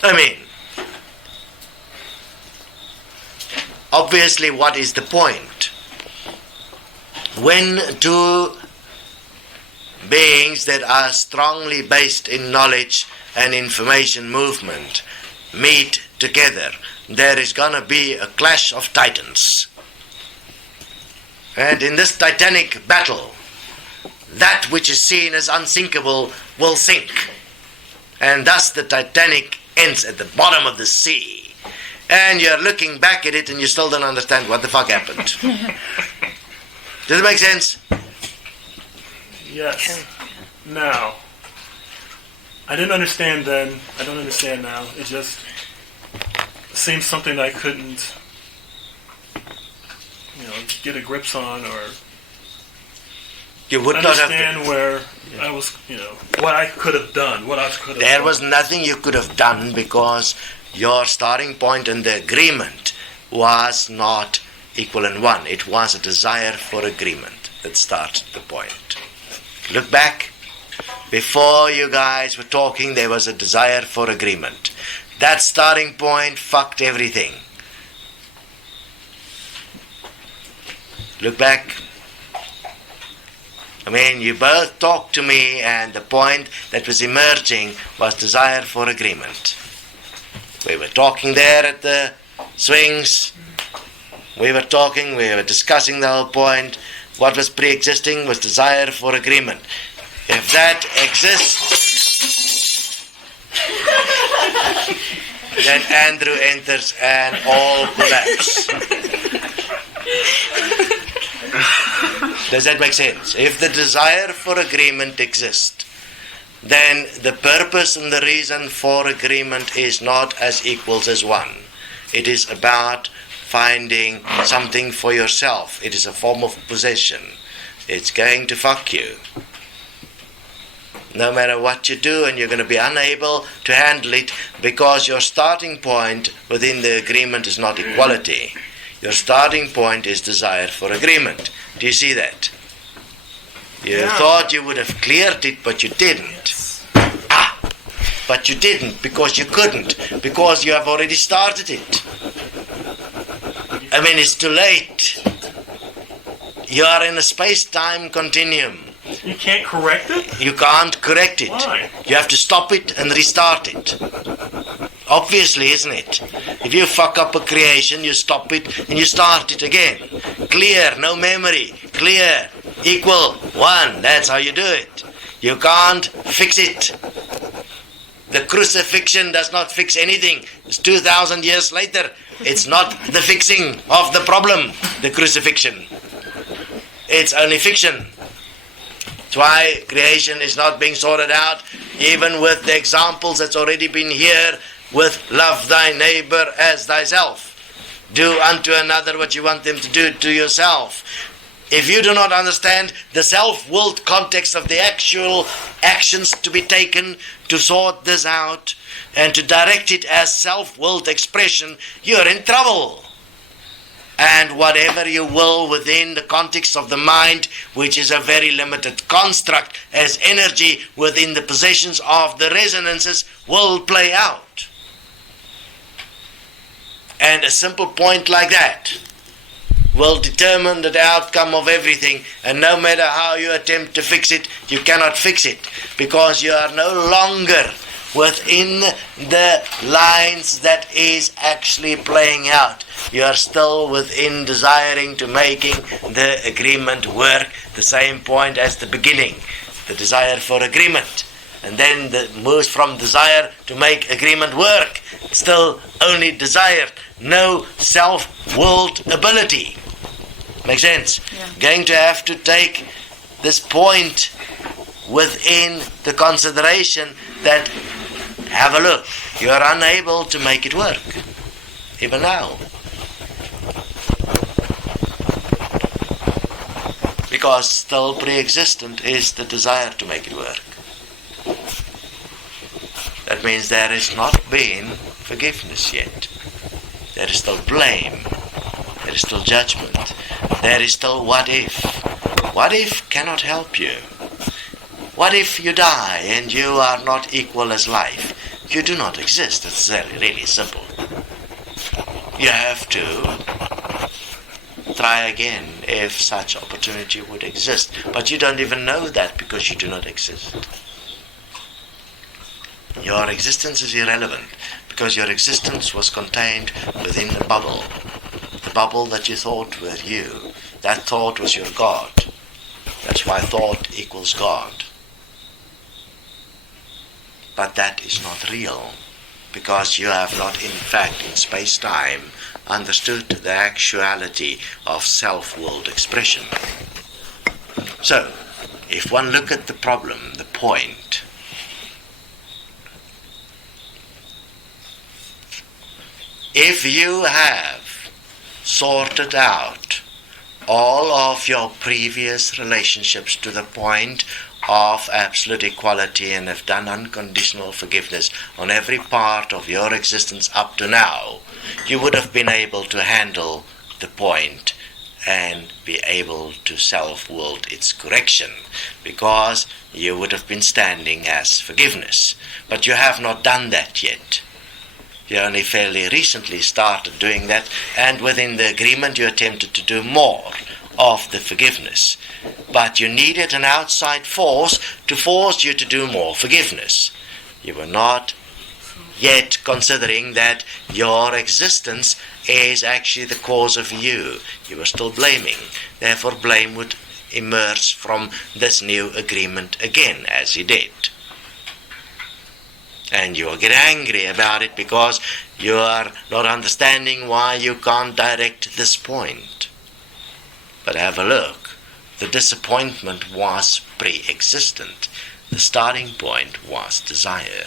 I mean, obviously, what is the point? When two beings that are strongly based in knowledge and information movement meet together, there is going to be a clash of titans. And in this titanic battle, that which is seen as unsinkable will sink. And thus the Titanic ends at the bottom of the sea. And you're looking back at it and you still don't understand what the fuck happened. Does it make sense? Yes. Now, I didn't understand then. I don't understand now. It just seems something I couldn't, get a grips on, or You would not have understand where I was, what I could have done, what I could have There done. was nothing you could have done because your starting point in the agreement was not equal and one. It was a desire for agreement that started the point. Look back, Before you guys were talking, there was a desire for agreement. That starting point fucked everything. Look back. I mean, you both talked to me, and the point that was emerging was desire for agreement. We were talking there at the swings. We were talking, we were discussing the whole point. What was pre-existing was desire for agreement. If that exists, then Andrew enters and all collapse. Does that make sense? If the desire for agreement exists, then the purpose and the reason for agreement is not as equals as one. It is about finding something for yourself. It is a form of possession. It's going to fuck you. No matter what you do, and you're going to be unable to handle it because your starting point within the agreement is not equality. Your starting point is desire for agreement. Do you see that? You thought you would have cleared it, but you didn't. But you didn't because you couldn't, because you have already started it. I mean, it's too late. You are in a space-time continuum. You can't correct it? You can't correct it. Why? You have to stop it and restart it. Obviously, isn't it? If you fuck up a creation, you stop it and you start it again. Clear, no memory. Clear, equal, one. That's how you do it. You can't fix it. The crucifixion does not fix anything. It's 2,000 years later. It's not the fixing of the problem, the crucifixion. It's only fiction. That's why creation is not being sorted out, even with the examples that's already been here with love thy neighbor as thyself. Do unto another what you want them to do to yourself. If you do not understand the self-willed context of the actual actions to be taken to sort this out and to direct it as self-willed expression, you're in trouble. And whatever you will within the context of the mind, which is a very limited construct, as energy within the possessions of the resonances, will play out. And a simple point like that will determine the outcome of everything, and no matter how you attempt to fix it, you cannot fix it, because you are no longer within the lines that is actually playing out. You are still within desiring to making the agreement work, the same point as the beginning, the desire for agreement. And then the moves from desire to make agreement work, still only desire, no self-willed ability. Make sense? Yeah. Going to have to take this point within the consideration that, have a look, you are unable to make it work, even now. Because still pre-existent is the desire to make it work. That means there has not been forgiveness yet. There is still blame. There is still judgment. There is still what if. What if cannot help you. What if you die and you are not equal as life? You do not exist. It's really simple. You have to try again if such opportunity would exist. But you don't even know that because you do not exist. Your existence is irrelevant because your existence was contained within the bubble. The bubble that you thought were you. That thought was your God. That's why thought equals God. But that is not real, because you have not in fact in space-time understood the actuality of self-willed expression. So, if one look at the problem, the point, if you have sorted out all of your previous relationships to the point of absolute equality and have done unconditional forgiveness on every part of your existence up to now, you would have been able to handle the point and be able to self-willed its correction, because you would have been standing as forgiveness. But you have not done that yet. You only fairly recently started doing that, and within the agreement you attempted to do more of the forgiveness. But you needed an outside force to force you to do more forgiveness. You were not yet considering that your existence is actually the cause of you. You were still blaming. Therefore, blame would emerge from this new agreement again, as he did. And you will get angry about it because you are not understanding why you can't direct this point. But have a look. The disappointment was pre-existent. The starting point was desire.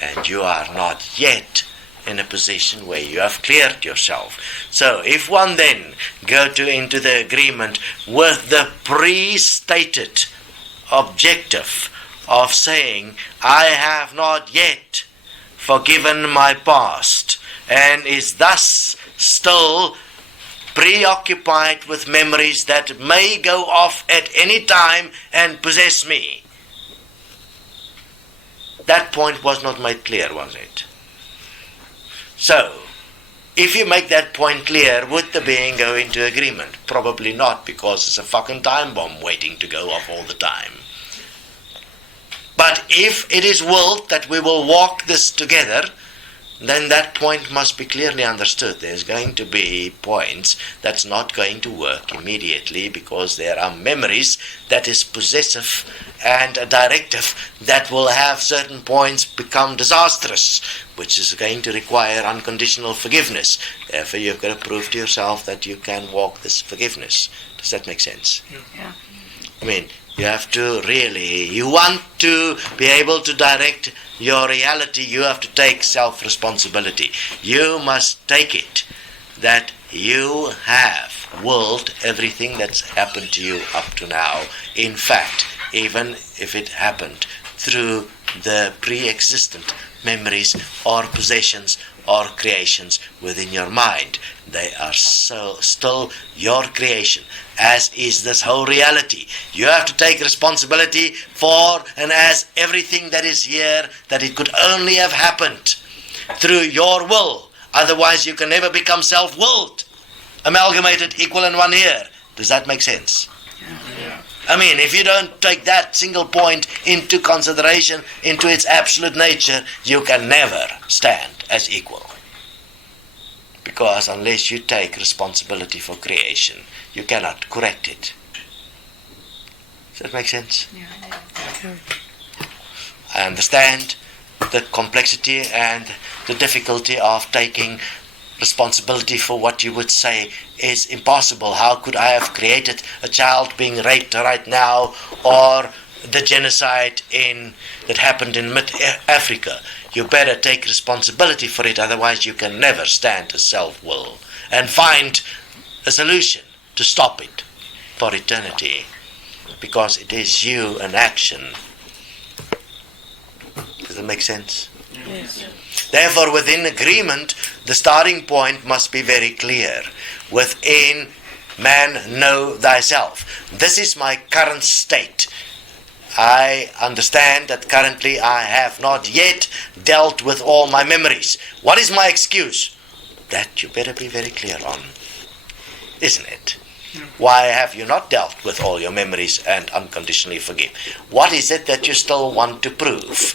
And you are not yet in a position where you have cleared yourself. So if one then go into the agreement with the pre-stated objective of saying, I have not yet forgiven my past, and is thus still preoccupied with memories that may go off at any time and possess me. That point was not made clear, was it? So, if you make that point clear, would the being go into agreement? Probably not, because it's a fucking time bomb waiting to go off all the time. But if it is willed that we will walk this together, then that point must be clearly understood. There's going to be points that's not going to work immediately, because there are memories that is possessive and a directive that will have certain points become disastrous, which is going to require unconditional forgiveness. Therefore, you've got to prove to yourself that you can walk this forgiveness. Does that make sense? Yeah. I mean, you have to really, you want to be able to direct your reality, you have to take self-responsibility. You must take it that you have willed everything that's happened to you up to now. In fact, even if it happened through the pre-existent memories or possessions or creations within your mind, they are still your creation, as is this whole reality. You have to take responsibility for and as everything that is here, that it could only have happened through your will. Otherwise you can never become self-willed, amalgamated, equal in one here. Does that make sense? Yeah. I mean, if you don't take that single point into consideration, into its absolute nature, you can never stand as equal. Because unless you take responsibility for creation, you cannot correct it. Does that make sense? Yeah. I understand the complexity and the difficulty of taking responsibility for what you would say is impossible. How could I have created a child being raped right now, or the genocide that happened in mid-Africa? You better take responsibility for it, otherwise you can never stand as self-will and find a solution to stop it for eternity, because it is you in action. Does that make sense? Yes. Therefore, within agreement, the starting point must be very clear. Within man, know thyself. This is my current state. I understand that currently I have not yet dealt with all my memories. What is my excuse? That you better be very clear on, isn't it? Why have you not dealt with all your memories and unconditionally forgive? What is it that you still want to prove?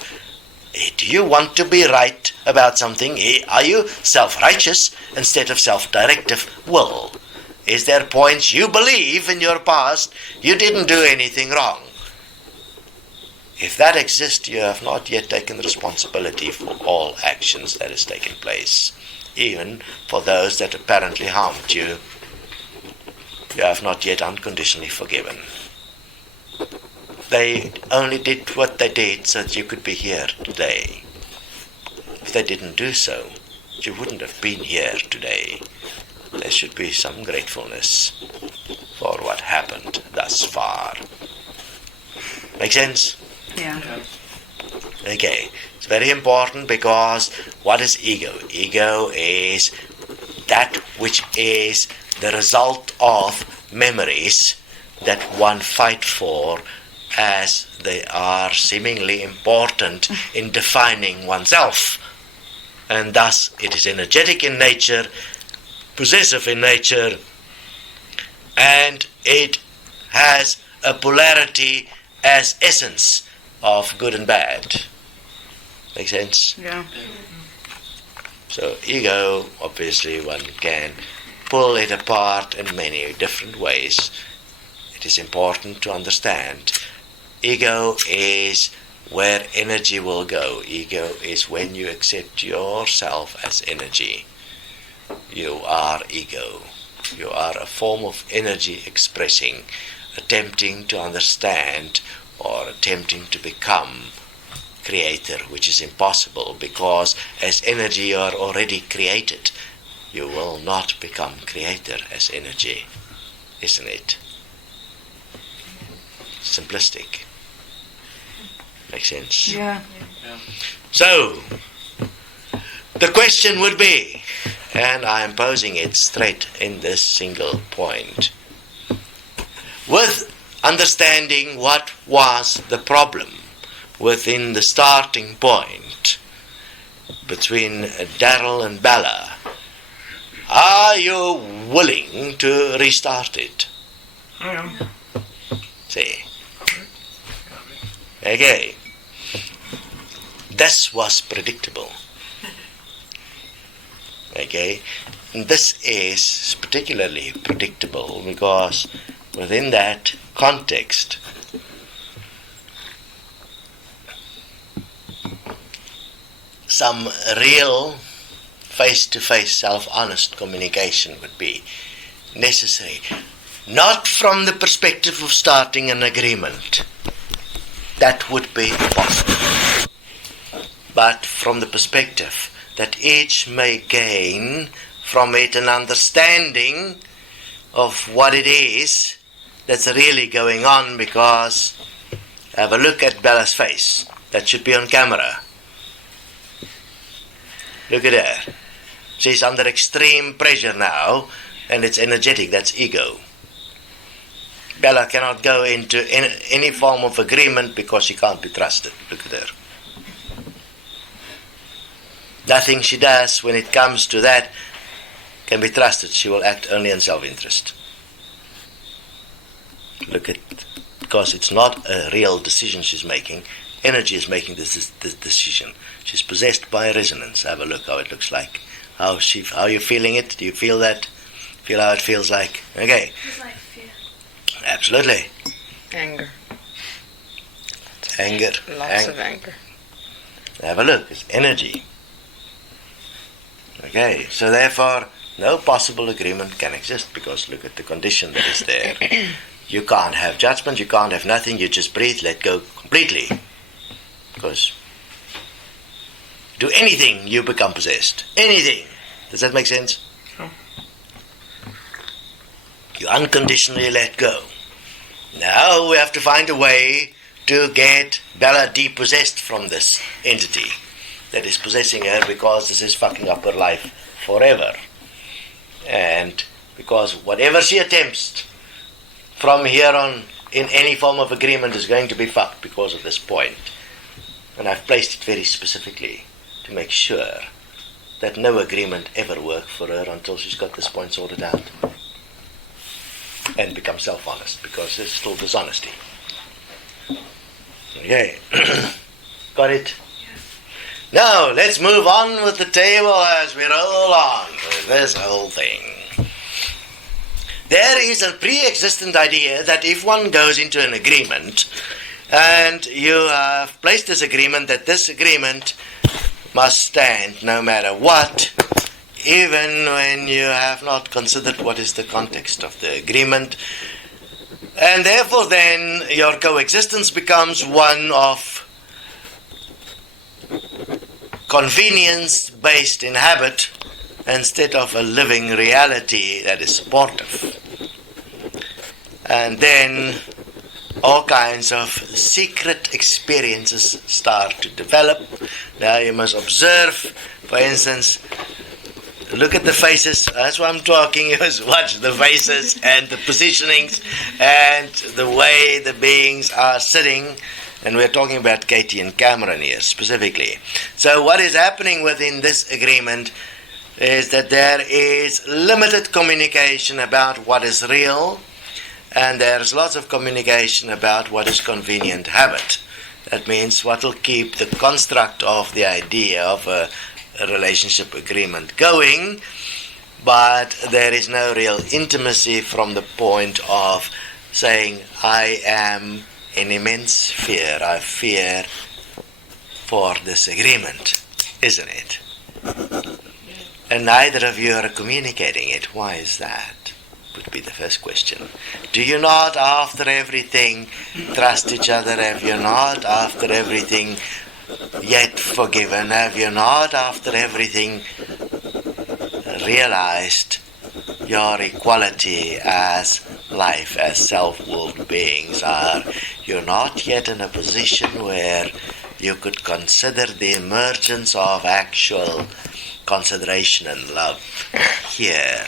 Do you want to be right about something? Are you self-righteous instead of self-directive will? Is there points you believe in your past you didn't do anything wrong? If that exists, you have not yet taken responsibility for all actions that has taken place. Even for those that apparently harmed you, you have not yet unconditionally forgiven. They only did what they did so that you could be here today. If they didn't do so, you wouldn't have been here today. There should be some gratefulness for what happened thus far. Make sense? Yeah. Okay. It's very important, because what is ego? Ego is that which is the result of memories that one fight for, as they are seemingly important in defining oneself. And thus it is energetic in nature, possessive in nature, and it has a polarity as essence of good and bad. Make sense? Yeah. So ego, obviously one can pull it apart in many different ways. It is important to understand. Ego is where energy will go. Ego is when you accept yourself as energy. You are ego. You are a form of energy expressing, attempting to understand or attempting to become creator, which is impossible, because as energy you are already created. You will not become creator as energy, isn't it? Simplistic. Makes sense? Yeah. So, the question would be, and I am posing it straight in this single point, with understanding what was the problem within the starting point between Daryl and Bella, are you willing to restart it? I am. See? Okay. This was predictable. Okay? And this is particularly predictable because within that context, some real face-to-face self-honest communication would be necessary. Not from the perspective of starting an agreement. That would be possible. But from the perspective that each may gain from it an understanding of what it is that's really going on, because have a look at Bella's face. That should be on camera. Look at her. She's under extreme pressure now, and it's energetic. That's ego. Bella cannot go into any form of agreement because she can't be trusted. Look at her. Nothing she does when it comes to that can be trusted. She will act only in self-interest. Look at, because it's not a real decision she's making. Energy is making this decision. She's possessed by resonance. Have a look how it looks like. How are you feeling it? Do you feel that? Feel how it feels like? Okay. It's like fear. Absolutely. Anger. Anger. Lots of anger. Have a look. It's energy. Okay. So therefore, no possible agreement can exist, because look at the condition that is there. You can't have judgment. You can't have nothing. You just breathe. Let go completely. Because do anything, you become possessed. Anything. Does that make sense? Sure. You unconditionally let go. Now we have to find a way to get Bella depossessed from this entity that is possessing her, because this is fucking up her life forever. And because whatever she attempts from here on in any form of agreement is going to be fucked because of this point. And I've placed it very specifically to make sure that no agreement ever worked for her until she's got this point sorted out and become self-honest, because there's still dishonesty. Okay. Got it? Now, let's move on with the table as we roll on with this whole thing. There is a pre-existent idea that if one goes into an agreement and you have placed this agreement, that this agreement must stand no matter what, even when you have not considered what is the context of the agreement. And therefore then your coexistence becomes one of convenience-based in habit instead of a living reality that is supportive. And then all kinds of secret experiences start to develop. Now you must observe, for instance, look at the faces. That's what I'm talking is watch the faces and the positionings and the way the beings are sitting. And we're talking about Katie and Cameron here specifically. So what is happening within this agreement is that there is limited communication about what is real, and there's lots of communication about what is convenient habit. That means what will keep the construct of the idea of a relationship agreement going, but there is no real intimacy from the point of saying, I am in immense fear. I fear for this agreement, isn't it? And neither of you are communicating it. Why is that? Would be the first question. Do you not, after everything, trust each other? Have you not, after everything, yet forgiven? Have you not, after everything, realized your equality as life, as self-willed beings? Are you not yet in a position where you could consider the emergence of actual consideration and love here?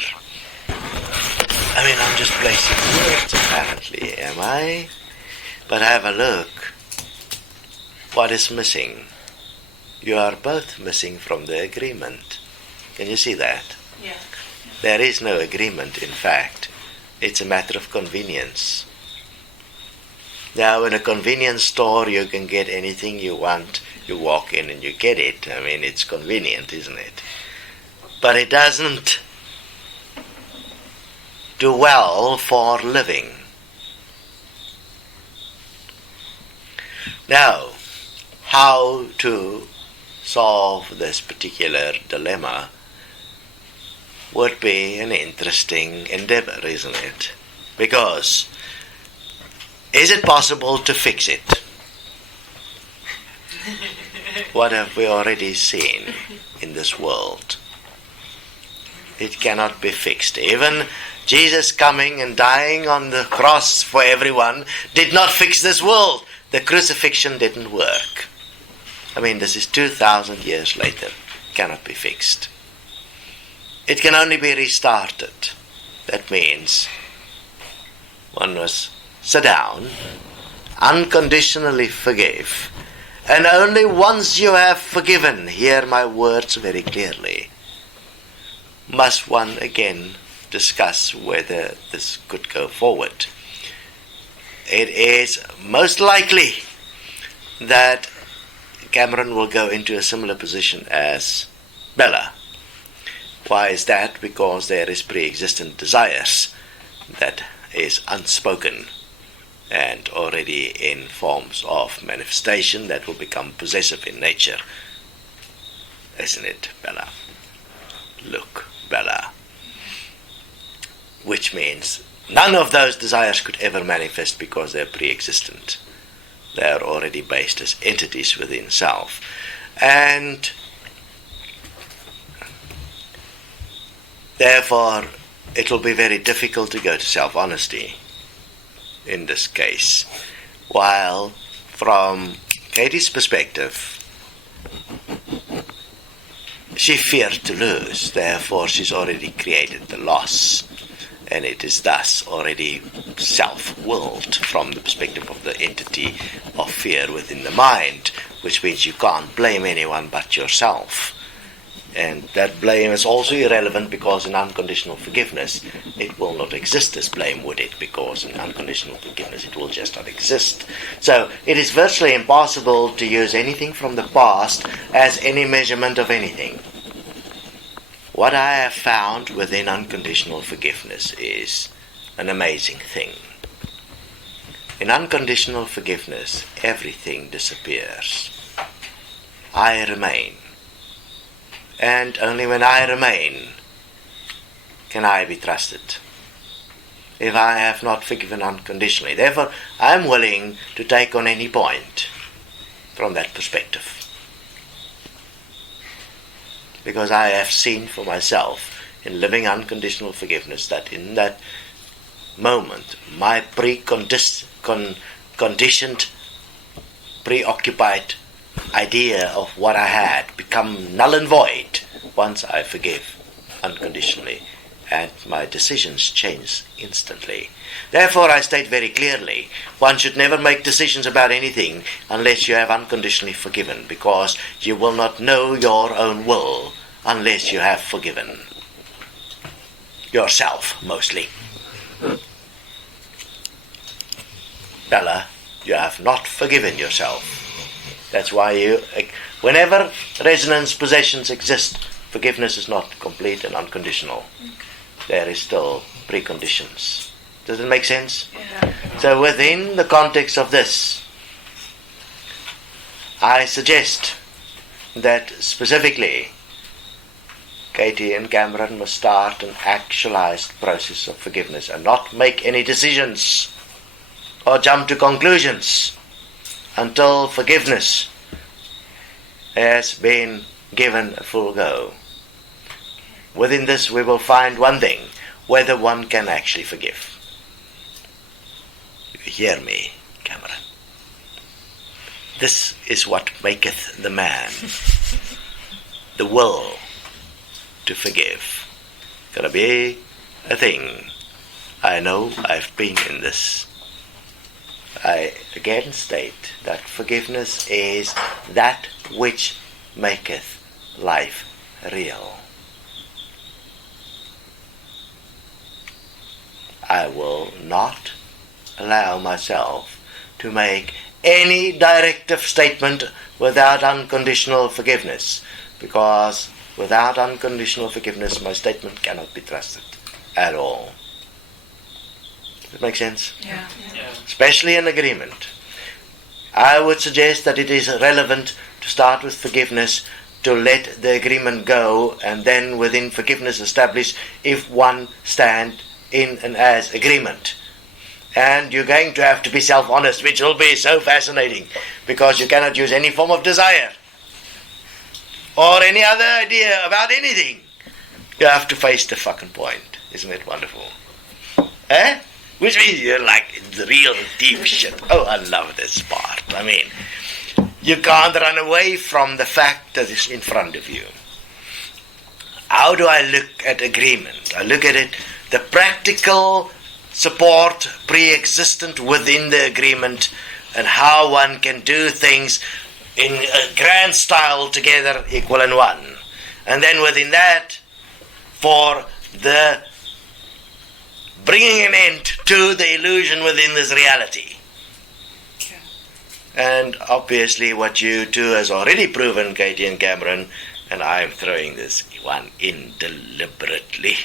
I mean, I'm just placing words, apparently, am I? But have a look. What is missing? You are both missing from the agreement. Can you see that? Yeah. There is no agreement, in fact. It's a matter of convenience. Now, in a convenience store, you can get anything you want. You walk in and you get it. I mean, it's convenient, isn't it? But it doesn't do well for living. Now, how to solve this particular dilemma would be an interesting endeavor, isn't it? Because is it possible to fix it? What have we already seen in this world? It cannot be fixed. Even Jesus coming and dying on the cross for everyone did not fix this world. The crucifixion didn't work. I mean, this is 2,000 years later. Cannot be fixed. It can only be restarted. That means one must sit down, unconditionally forgive, and only once you have forgiven, hear my words very clearly, must one again discuss whether this could go forward. It is most likely that Cameron will go into a similar position as Bella. Why is that? Because there is pre-existent desires that is unspoken and already in forms of manifestation that will become possessive in nature. Isn't it, Bella? Look, Bella. Which means none of those desires could ever manifest because they're pre-existent. They're already based as entities within self. And therefore, it will be very difficult to go to self-honesty in this case. While from Katie's perspective, she feared to lose, therefore she's already created the loss. And it is thus already self-willed from the perspective of the entity of fear within the mind, which means you can't blame anyone but yourself. And that blame is also irrelevant because in unconditional forgiveness it will not exist as blame, would it? Because in unconditional forgiveness it will just not exist. So it is virtually impossible to use anything from the past as any measurement of anything. What I have found within unconditional forgiveness is an amazing thing. In unconditional forgiveness, everything disappears. I remain. And only when I remain can I be trusted. If I have not forgiven unconditionally. Therefore, I am willing to take on any point from that perspective. Because I have seen for myself in living unconditional forgiveness that in that moment my conditioned, preoccupied idea of what I had become null and void once I forgive. unconditionally, and my decisions change instantly. Therefore, I state very clearly, one should never make decisions about anything unless you have unconditionally forgiven, because you will not know your own will unless you have forgiven yourself, mostly. Bella, you have not forgiven yourself. That's why whenever resonance possessions exist, forgiveness is not complete and unconditional. There is still preconditions. Does it make sense? Yeah. So within the context of this, I suggest that specifically Katie and Cameron must start an actualized process of forgiveness and not make any decisions or jump to conclusions until forgiveness has been given a full go. Within this we will find one thing, whether one can actually forgive. You hear me, Cameron? This is what maketh the man, the will to forgive. Gonna be a thing. I know, I've been in this. I again state that forgiveness is that which maketh life real. I will not allow myself to make any directive statement without unconditional forgiveness, because without unconditional forgiveness my statement cannot be trusted at all. Does it make sense? Yeah. Especially in agreement. I would suggest that it is relevant to start with forgiveness, to let the agreement go, and then within forgiveness establish if one stand in and as agreement. And you're going to have to be self-honest, which will be so fascinating, because you cannot use any form of desire or any other idea about anything. You have to face the fucking point. Isn't it wonderful? Eh? Which means you're like the real deep shit. Oh, I love this part. I mean, you can't run away from the fact that is in front of you. How do I look at agreement? I look at it, the practical support pre-existent within the agreement, and how one can do things in a grand style together, equal and one. And then within that, for the bringing an end to the illusion within this reality. And obviously what you two has already proven, Katie and Cameron, and I'm throwing this one in deliberately,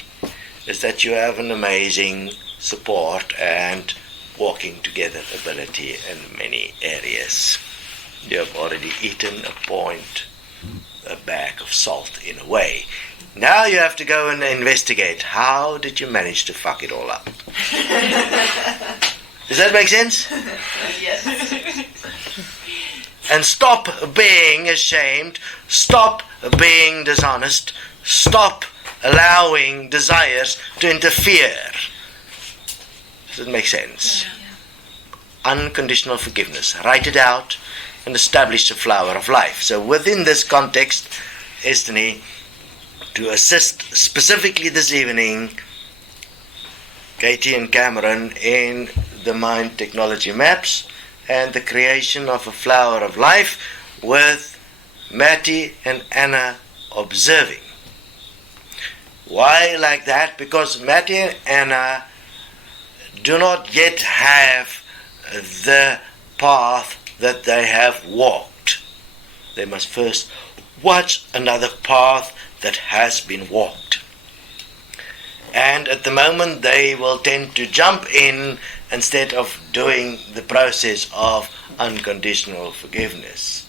is that you have an amazing support and walking together ability in many areas. You have already eaten a bag of salt in a way. Now you have to go and investigate. How did you manage to fuck it all up? Does that make sense? Yes. And stop being ashamed. Stop being dishonest. Stop allowing desires to interfere. Does it make sense? Yeah. Unconditional forgiveness. Write it out and establish the flower of life. So within this context, Destiny, to assist specifically this evening, Katie and Cameron in the mind technology maps and the creation of a flower of life, with Mattie and Anna observing. Why like that? Because Mattie and Anna do not yet have the path that they have walked. They must first watch another path that has been walked. And at the moment they will tend to jump in instead of doing the process of unconditional forgiveness,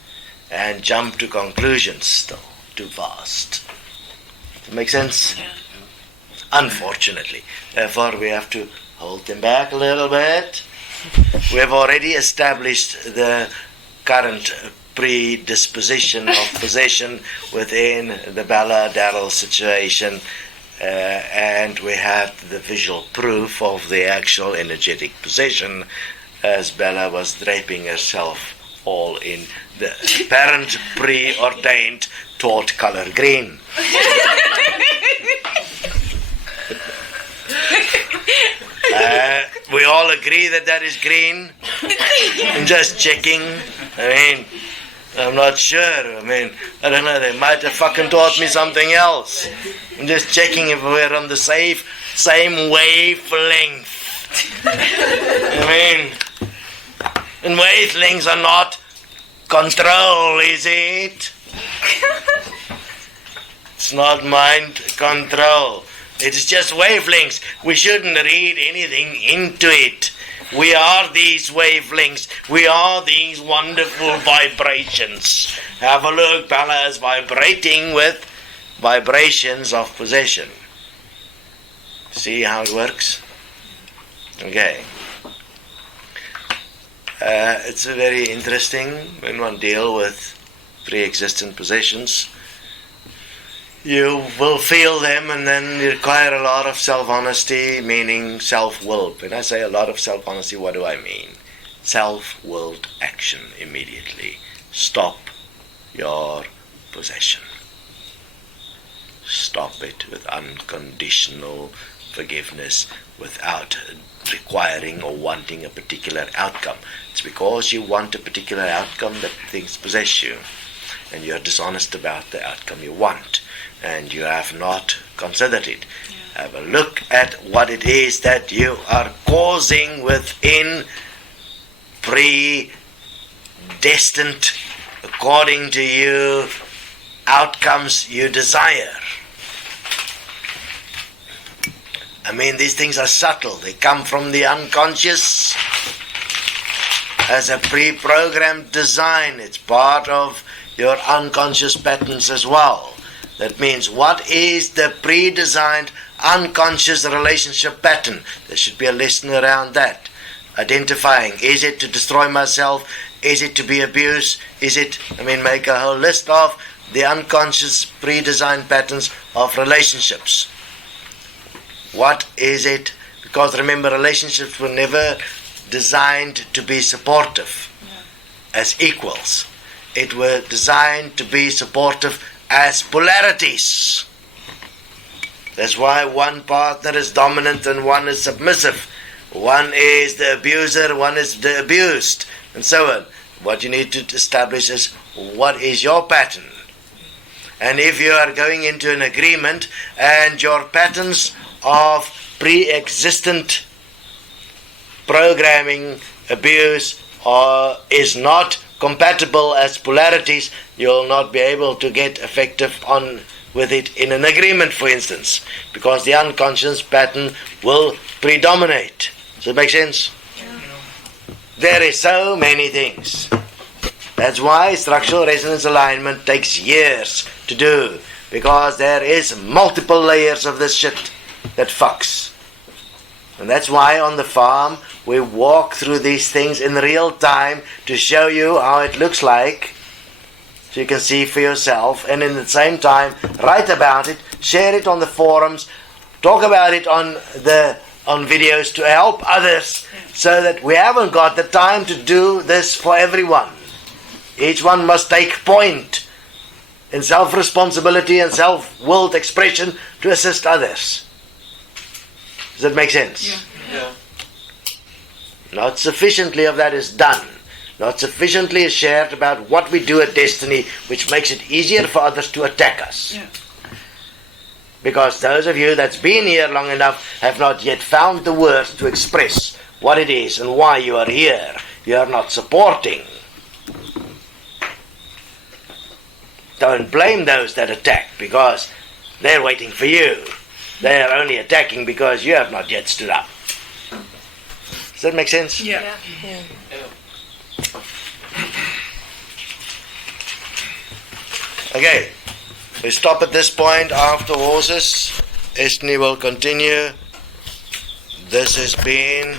and jump to conclusions still too fast. Does that make sense? Yeah. Unfortunately. Therefore we have to hold them back a little bit. We have already established the current predisposition of possession within the Bella Darrell situation, and we have the visual proof of the actual energetic possession as Bella was draping herself all in the apparent preordained taut color green. We all agree that that is green. I'm just checking. I'm not sure. I don't know. They might have fucking taught me something else. I'm just checking if we're on the same wavelength. And wavelengths are not control, is it? It's not mind control. It is just wavelengths. We shouldn't read anything into it. We are these wavelengths. We are these wonderful vibrations. Have a look. Bala is vibrating with vibrations of possession. See how it works? Okay. It's very interesting when one deals with pre-existent possessions. You will feel them, and then you require a lot of self-honesty, meaning self-willed. When I say a lot of self-honesty, what do I mean? Self-willed action immediately. Stop your possession. Stop it with unconditional forgiveness without requiring or wanting a particular outcome. It's because you want a particular outcome that things possess you, and you're dishonest about the outcome you want, and you have not considered it. Have a look at what it is that you are causing within predestined, according to you, outcomes you desire. These things are subtle. They come from the unconscious as a pre-programmed design. It's part of your unconscious patterns as well. That means, what is the pre-designed unconscious relationship pattern? There should be a lesson around that. Identifying, is it to destroy myself? Is it to be abused? Is it, make a whole list of the unconscious pre-designed patterns of relationships. What is it? Because remember, relationships were never designed to be supportive as equals. It were designed to be supportive as polarities. That's why one partner is dominant and one is submissive. One is the abuser, one is the abused, and so on. What you need to establish is, what is your pattern? And if you are going into an agreement and your patterns of pre-existent programming, abuse, is not compatible as polarities, you'll not be able to get effective on with it in an agreement, for instance, because the unconscious pattern will predominate. Does it make sense? Yeah. There is so many things. That's why structural resonance alignment takes years to do, because there is multiple layers of this shit that fucks. And that's why on the farm we walk through these things in real time to show you how it looks like, so you can see for yourself, and in the same time write about it, share it on the forums, talk about it on videos to help others, so that we haven't got the time to do this for everyone. Each one must take point in self-responsibility and self-willed expression to assist others. Does that make sense? Yeah. Not sufficiently of that is done. Not sufficiently is shared about what we do at Destiny, which makes it easier for others to attack us. Yeah. Because those of you that's been here long enough have not yet found the words to express what it is and why you are here. You are not supporting. Don't blame those that attack, because they're waiting for you. They are only attacking because you have not yet stood up. Does that make sense? Yeah. Okay, we stop at this point after horses. Destiny will continue. This has been